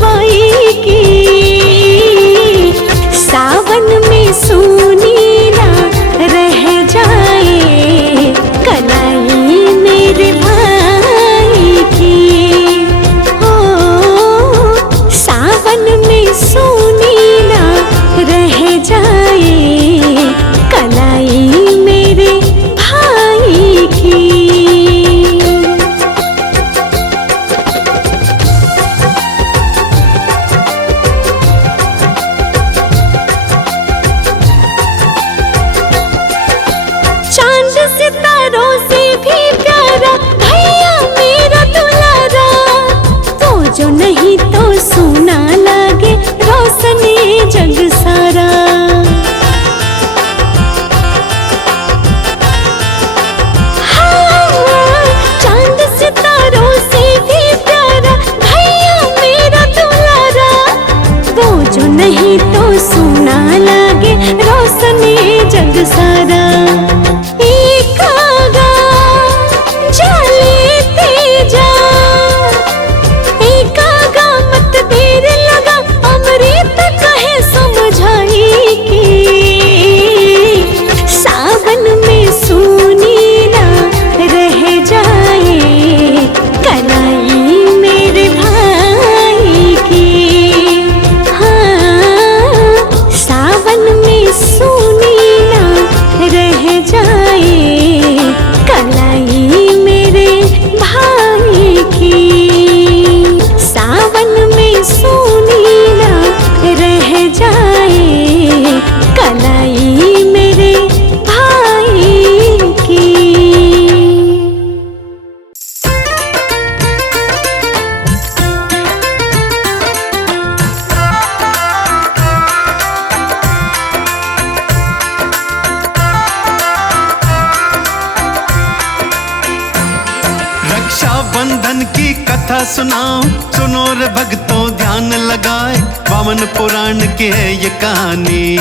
कथा सुनाऊं, सुनो रे भक्तों ध्यान लगाए, वामन पुराण की है ये कहानी।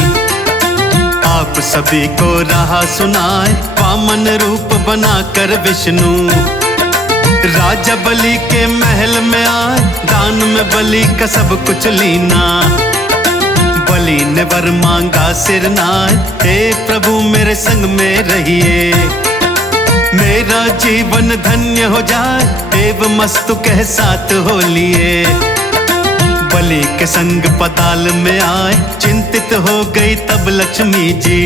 आप सभी को रहा सुनाए, वामन रूप बनाकर विष्णु राजा बलि के महल में आए, दान में बलि का सब कुछ लीना। बलि ने वर मांगा सिर नाय, हे प्रभु मेरे संग में रहिए, मेरा जीवन धन्य हो जाए, एव मस्तु कह साथ हो लिए। बलि के संग पताल में आए, चिंतित हो गई तब लक्ष्मी जी।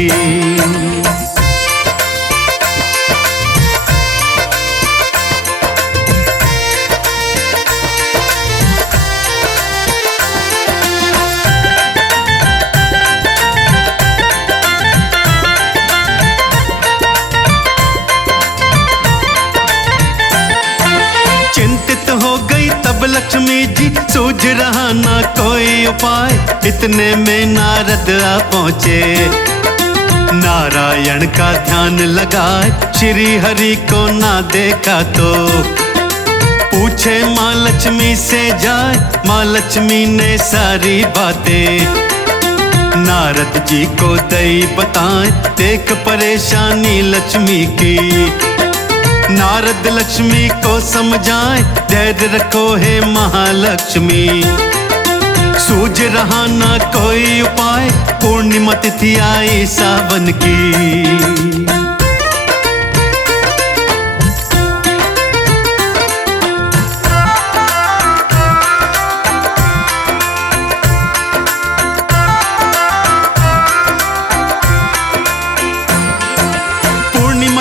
चिंतित हो गई तब लक्ष्मी जी, सूझ रहा ना कोई उपाय, इतने में नारद आ पहुँचे। नारायण का ध्यान लगाए, श्री हरि को ना देखा तो पूछे माँ लक्ष्मी से जाए, माँ लक्ष्मी ने सारी बातें नारद जी को दई बताएं, देख परेशानी लक्ष्मी की। नारद लक्ष्मी को समझाए, धैर्य रखो हे महालक्ष्मी, सूझ रहा ना कोई उपाय, पूर्णिमा तिथि आई सावन की।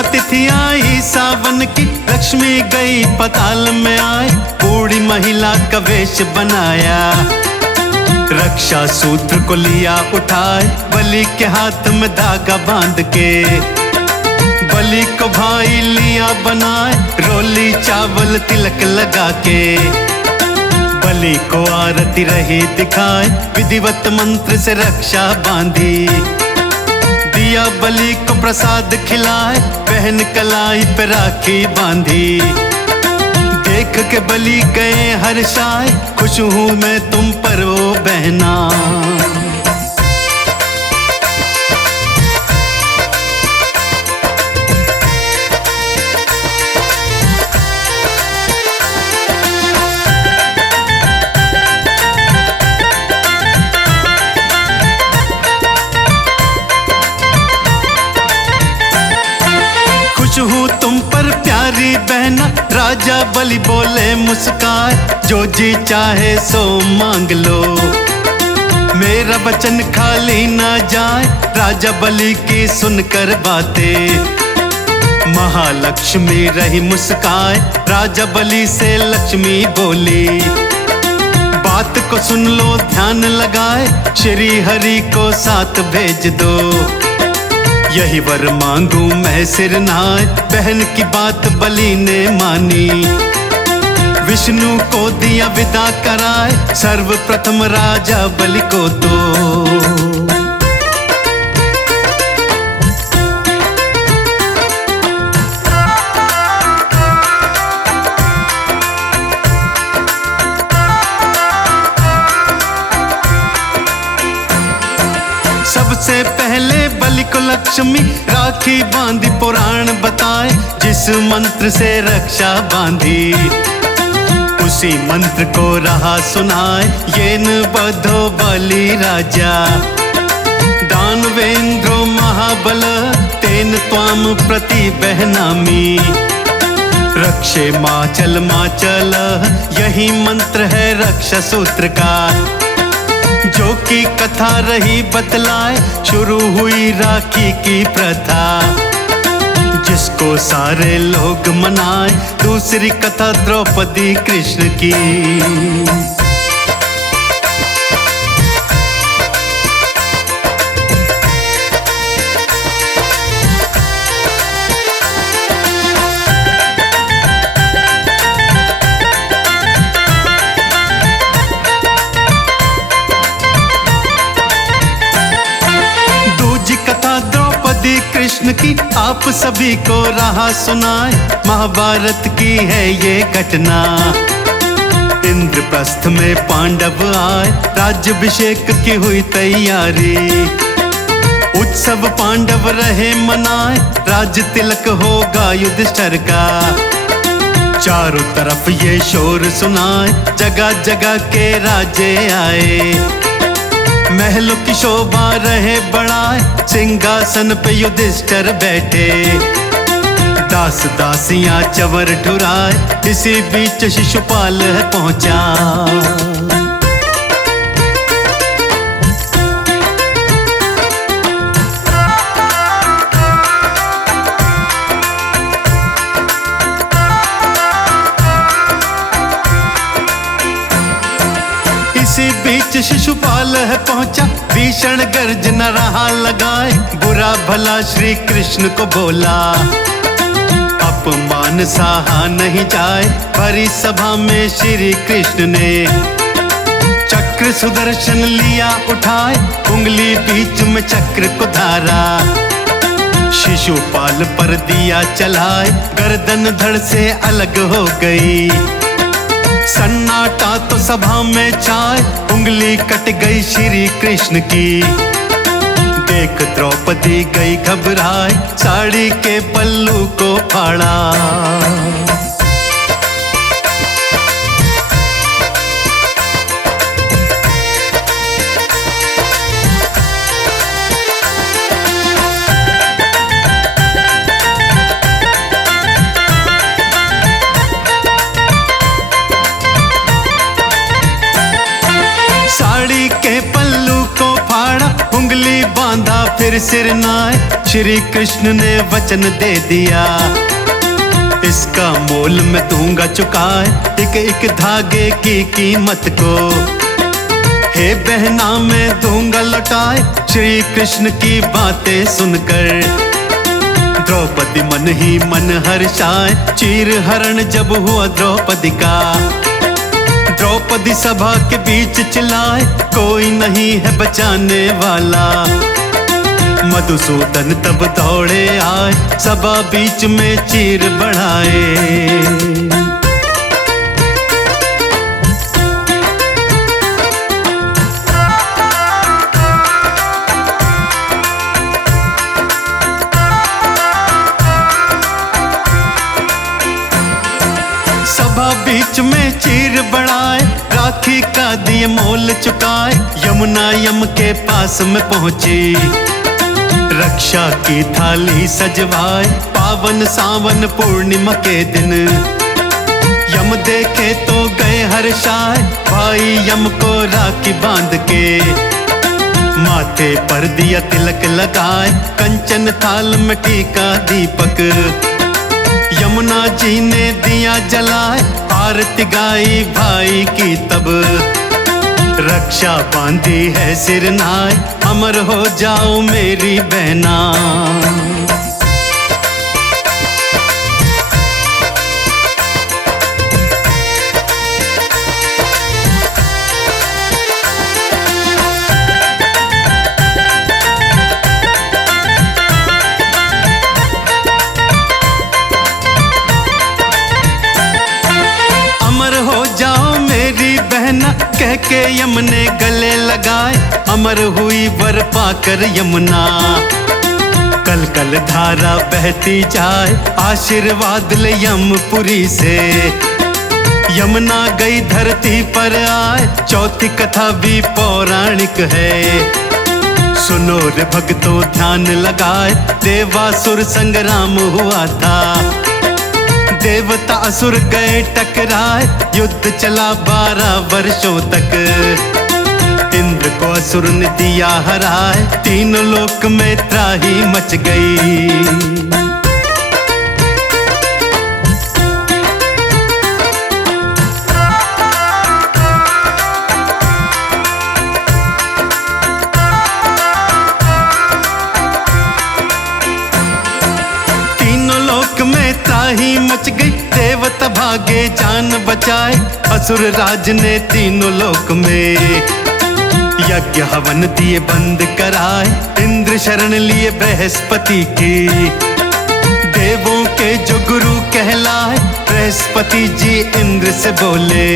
तिथि आई सावन की, लक्ष्मी गई पताल में आए, बूढ़ी महिला का वेश बनाया, रक्षा सूत्र को लिया उठाए, बलि के हाथ में धागा बांध के, बलि को भाई लिया बनाए, रोली चावल तिलक लगा के, बलि को आरती रही दिखाए, विधिवत मंत्र से रक्षा बांधी, दिया बलि को प्रसाद खिलाए, बहन कलाई पे राखी बांधी। देख के बलि गए हर्षाए, खुश हूँ मैं तुम पर ओ बहना। खुश हूँ तुम पर प्यारी बहना, राजा बलि बोले मुस्काए, जो जी चाहे सो मांग लो, मेरा वचन खाली ना जाए। राजा बलि की सुनकर बातें महालक्ष्मी रही मुस्काए, राजा बलि से लक्ष्मी बोली, बात को सुन लो ध्यान लगाए, श्री हरि को साथ भेज दो, यही वर मांगू मैं सिर नाय। बहन की बात बलि ने मानी, विष्णु को दिया विदा कराए, सर्वप्रथम राजा बलि को तो। सबसे पहले बलि को लक्ष्मी राखी बांधी, पुराण बताए जिस मंत्र से रक्षा बांधी, उसी मंत्र को रहा सुनाए, येन बद्धो बलि राजा, दानवेंद्रो महाबल, तेन त्वाम प्रति बहनामी, रक्षे माचल माचल, यही मंत्र है रक्षा सूत्र का, जो की कथा रही बतलाए, शुरू हुई राखी की प्रथा, जिसको सारे लोग मनाए, दूसरी कथा द्रौपदी कृष्ण की। कृष्ण की आप सभी को रहा सुनाए, महाभारत की है ये घटना, इंद्रप्रस्थ में पांडव आए, राज्याभिषेक की हुई तैयारी। उत्सव पांडव रहे मनाए, राज तिलक होगा युधिष्ठिर का। चारों तरफ ये शोर सुनाए, जगह जगह के राजे आए। महलों की शोभा रहे बढ़ाए, सिंहासन पे युधिष्ठिर बैठे। दास दासियां चवर ठुराए, इसी बीच शिशुपाल पहुंचा। इसी बीच शिशुपाल है पहुंचा, भीषण गर्जना रहा लगाए। बुरा भला श्री कृष्ण को बोला, अपमान सहा नहीं जाए। भरी सभा में श्री कृष्ण ने चक्र सुदर्शन लिया उठाए, उंगली बीच में चक्र को धारा। शिशुपाल पर दिया चलाए, गर्दन धड़ से अलग हो गई। सन्नाटा तो सभा में छाए, उंगली कट गई श्री कृष्ण की। देख द्रौपदी गई घबराए, साड़ी के पल्लू को फाड़ा। साड़ी के पल्लू को फाड़ा, उंगली बांधा फिर सिर नाए। श्री कृष्ण ने वचन दे दिया, इसका मोल मैं दूंगा चुकाए, एक एक धागे की कीमत को। हे बहना मैं दूंगा लौटाए, श्री कृष्ण की बातें सुनकर द्रौपदी मन ही मन हर्षाए। चीर हरण जब हुआ द्रौपदी का, द्रौपदी सभा के बीच चिल्लाए, कोई नहीं है बचाने वाला। मधुसूदन तब दौड़े आए, सभा बीच में चीर बढ़ाए। सभा बीच में चीर बढ़ाए, राखी का दिए मोल चुकाए। यमुना यम के पास में पहुंची, रक्षा की थाली सजवाए। पावन सावन पूर्णिमा के दिन यम देखे तो गए हर्षाए। भाई यम को राखी बांध के माथे पर दिया तिलक लगाए। कंचन थाल में टीका दीपक, यमुना जी ने दिया जलाए। आरती गाई भाई की तब, रक्षा बांधी है सिर नाय। अमर हो जाओ मेरी बहना। कह के यम ने गले लगाए, अमर हुई वर पाकर यमुना। कल कल धारा बहती जाए, आशीर्वाद ले यमपुरी से। यमुना गई धरती पर आए, चौथी कथा भी पौराणिक है। सुनो रे भक्तों ध्यान लगाए, देवासुर संग्राम हुआ था। देवता असुर गए टकराए, युद्ध चला 12 वर्षों तक। इंद्र को असुर ने दिया हराए, तीनों लोक में त्राही मच गई। त्राही मच गई, देवता भागे जान बचाए। असुर राज ने तीनों लोक में यज्ञ हवन दिए बंद कराए। इंद्र शरण लिए बृहस्पति की, देवों के जो गुरु कहलाए। बृहस्पति जी इंद्र से बोले,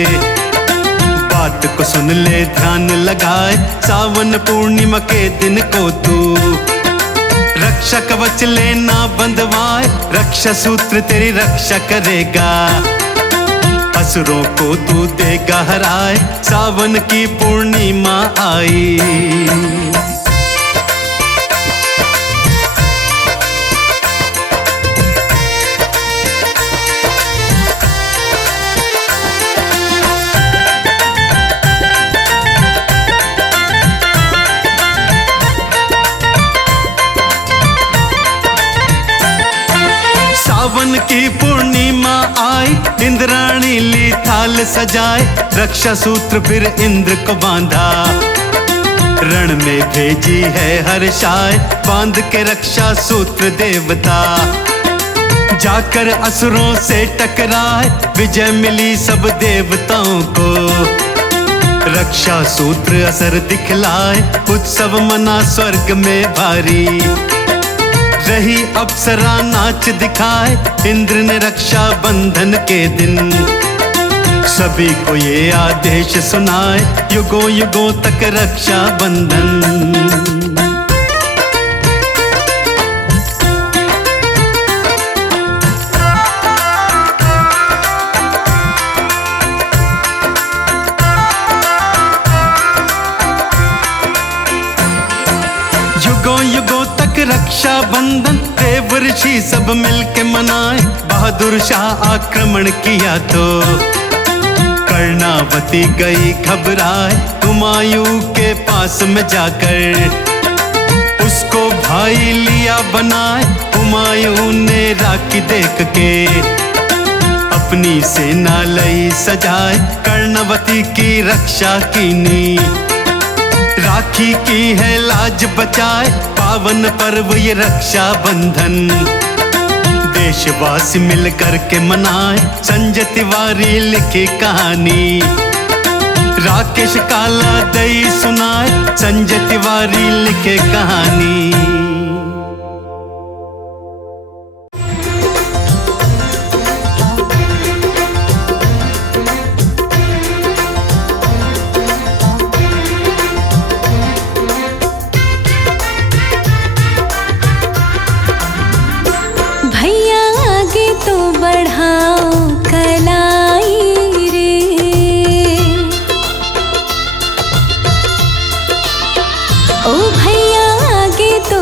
बात को सुन ले ध्यान लगाए, सावन पूर्णिमा के दिन को तू रक्षा कवच लेना बंधवाए, रक्षा सूत्र तेरी रक्षा करेगा, असुरों को तू देगा हराए, सावन की पूर्णिमा आई। सावन की पूर्णिमा आई, इंद्राणी ली थाल सजाए, रक्षा सूत्र फिर इंद्र को बांधा, रण में भेजी है हर्षाए, बांध के रक्षा सूत्र देवता, जाकर असुरों से टकराए, विजय मिली सब देवताओं को, रक्षा सूत्र असर दिखलाए, उत्सव मना स्वर्ग में भारी, रही अप्सरा नाच दिखाए, इंद्र ने रक्षा बंधन के दिन, सभी को ये आदेश सुनाए, युगों युगों तक रक्षा बंधन। युगों युगों तक रक्षा बंधन, देव ऋषि सब मिलके मनाए, बहादुर शाह आक्रमण किया तो कर्णावती गई घबराए, हुमायूं के पास में जाकर उसको भाई लिया बनाए, हुमायूं ने राखी देख के अपनी सेना लई सजाए, कर्णावती की रक्षा कीनी, राखी की है लाज बचाए, पावन पर्व ये रक्षा बंधन, देशवासी मिलकर के मनाए, संजय तिवारी लिखी कहानी, राकेश काला दई सुनाए, संजय तिवारी लिखे कहानी। ओ भैया आगे तो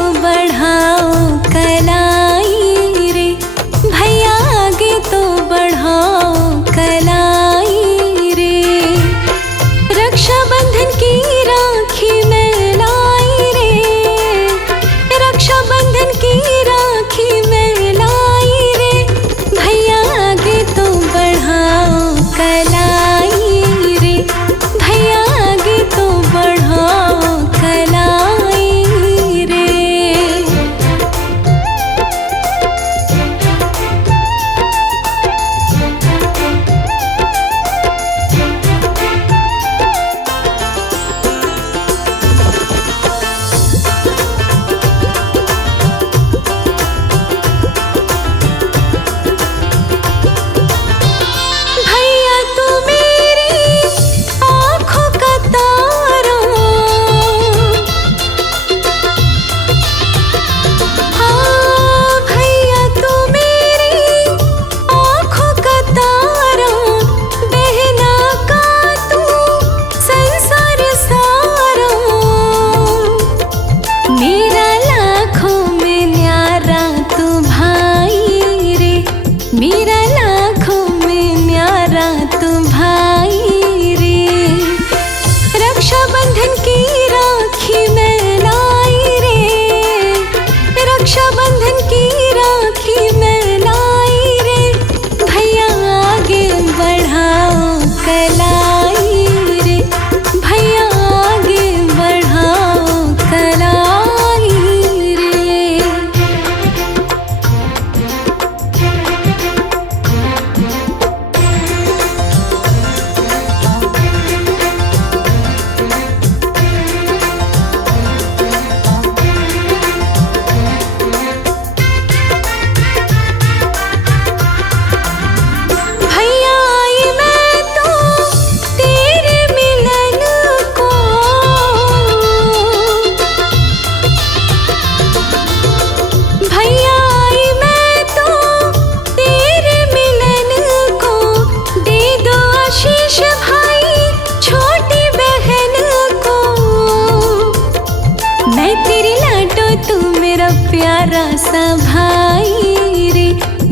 प्यारा सा भाई रे,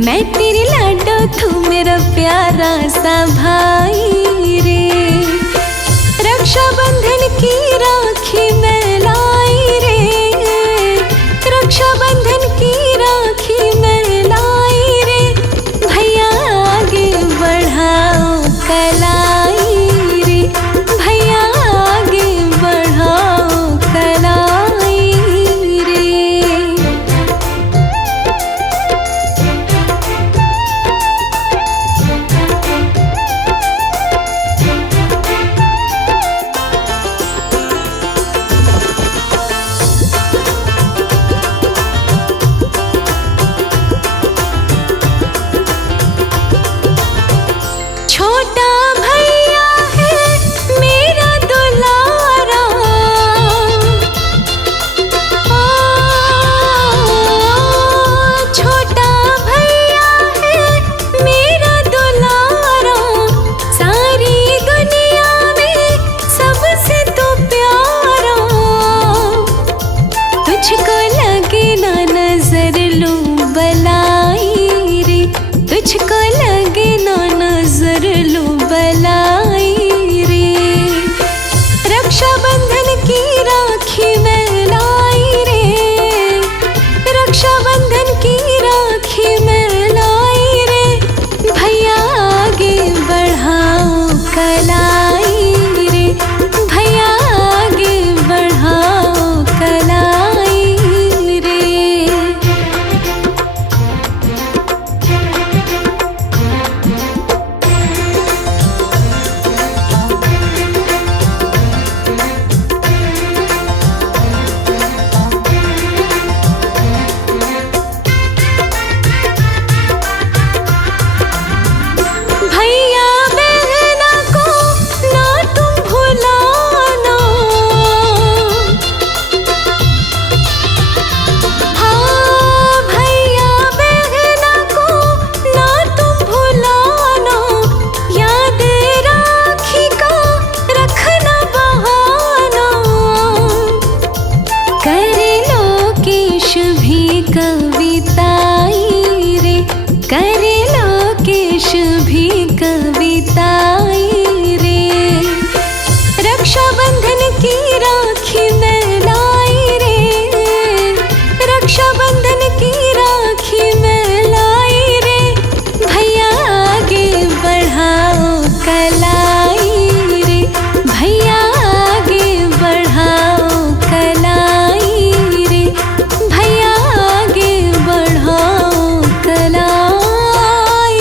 मैं तेरी लाडो तू मेरा प्यारा सा भाई रे। रक्षाबंधन की राखी मैं लाई रे, रक्षाबंधन की राखी मैं लाई रे। भैया आगे बढ़ाओ कलाई रे, भैया आगे बढ़ाओ कलाई रे। छोटा भैया है मेरा दुलारा, छोटा भैया है मेरा दुलारा। सारी दुनिया में सबसे तो प्यारा, तुझको लगे ना नजर लूं बलाई रे, तुझको लगे ना नजर लूं बलाई रे। रक्षाबंधन की राखी मैं लाई रे, रक्षाबंधन की राखी मैं लाई रे। भैया आगे बढ़ाओ कलाई रे, भैया आगे बढ़ाओ कलाई रे। भैया बहना को ना तुम भुलाना, हाँ भैया बहना को ना तुम भुलाना। याद राखी का रखना बहाना, कर लोकेश भी कविताई रे, कर लोकेश भी कविताई रे। रक्षाबंधन की राखी मैं लाई रे, रक्षाबंधन की राखी मैं लाई रे। भैया आगे बढ़ाओ कलाई रे, भैया आगे बढ़ाओ कलाई रे, भैया आगे बढ़ाओ कलाई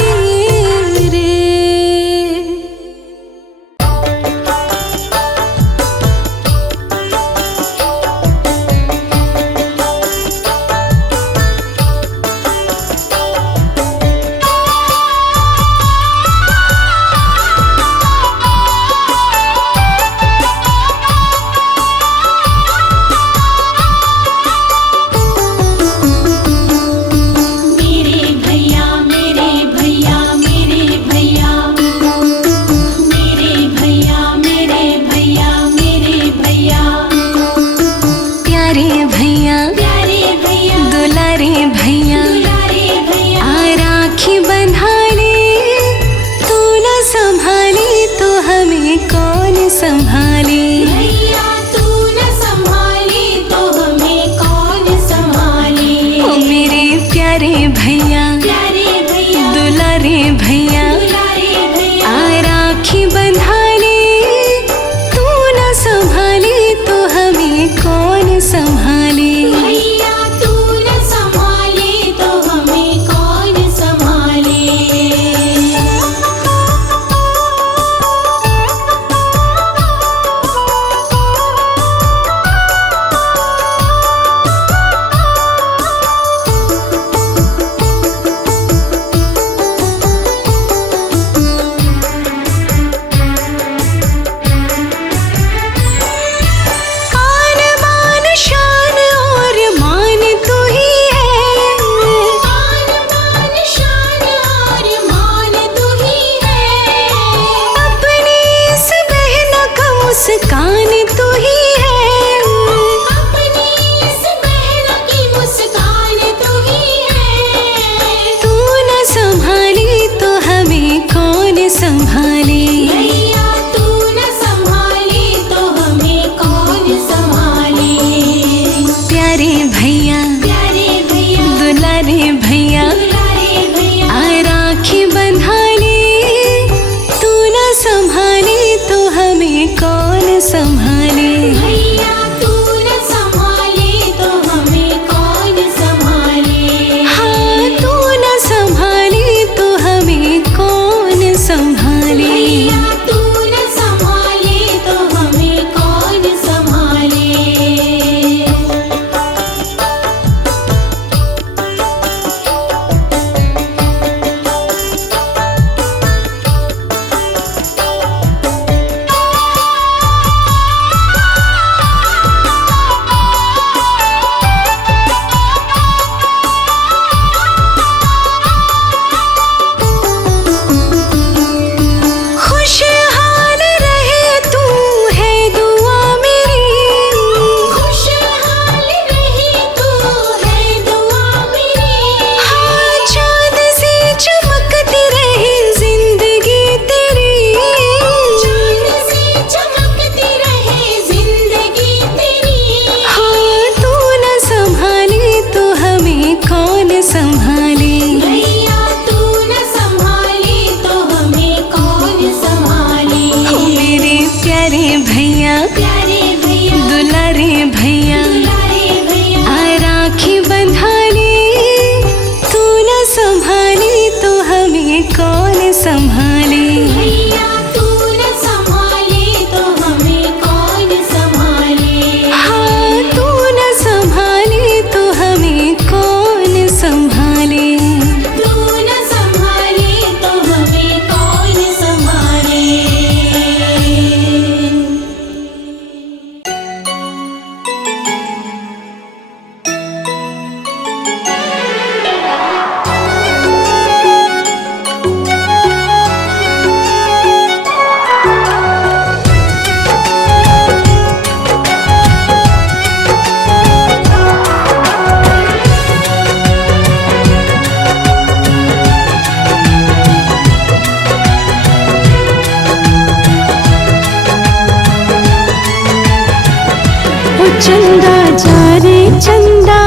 चंदा जा रे चंदा,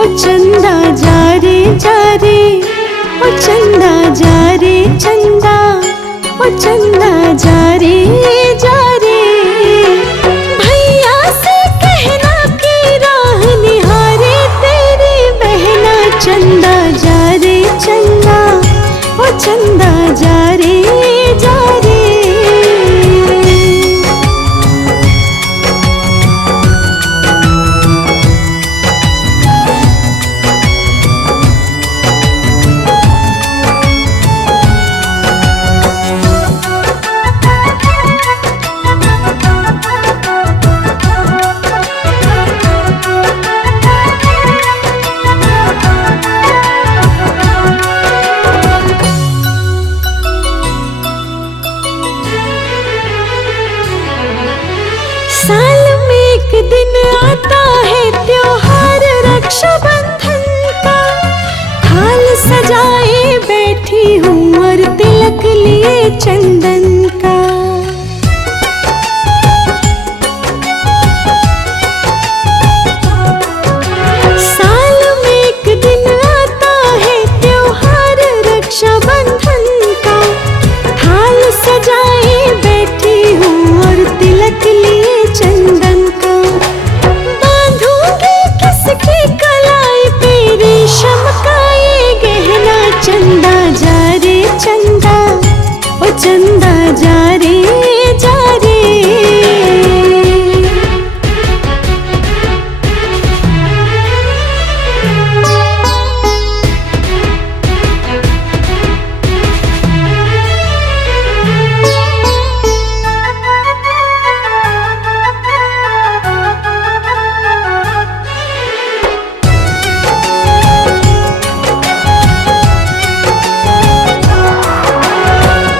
ओ चंदा जा रे जा रे, ओ चंदा जा रे चंदा, ओ चंदा जा रे जा रे। भैया से कहना कि राह निहारे तेरी बहना, चंदा जा रे चंदा, ओ चंदा जा रे जा रे। साल में एक दिन आता है त्योहार रक्षाबंधन का, थाल सजाए बैठी हूँ और तिलक लिए चंदन का। साल में एक दिन आता है त्योहार रक्षाबंधन का, थाल सजाए बैठी हूँ और तिलक लिए चंदन का। बांधूंगी किसकी कलाई पे रेशम का ये गहना, चंदा जा रे चंदा, ओ चंदा जा रे जा रे।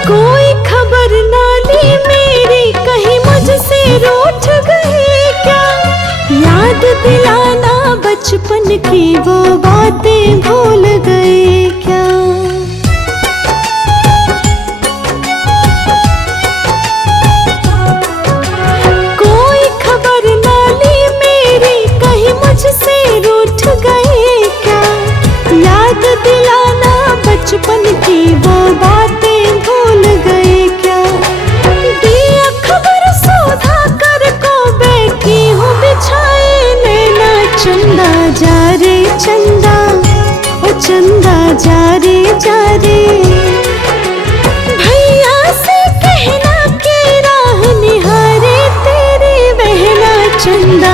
कोई खबर ना ली मेरी, कहीं मुझसे रूठ गए क्या, याद दिलाना बचपन की वो बातें भूल गए क्या। कोई खबर ना ली मेरी, कहीं मुझसे रूठ गए क्या, याद दिलाना बचपन की वो बातें भूल गए क्या। दिया खबर सौदा कर को बैठी हूँ बिछाए नैना, चंदा जा रे चंदा, ओ चंदा जा रे जा रे। भैया से कहना कि राह निहारे तेरी बहना, चंदा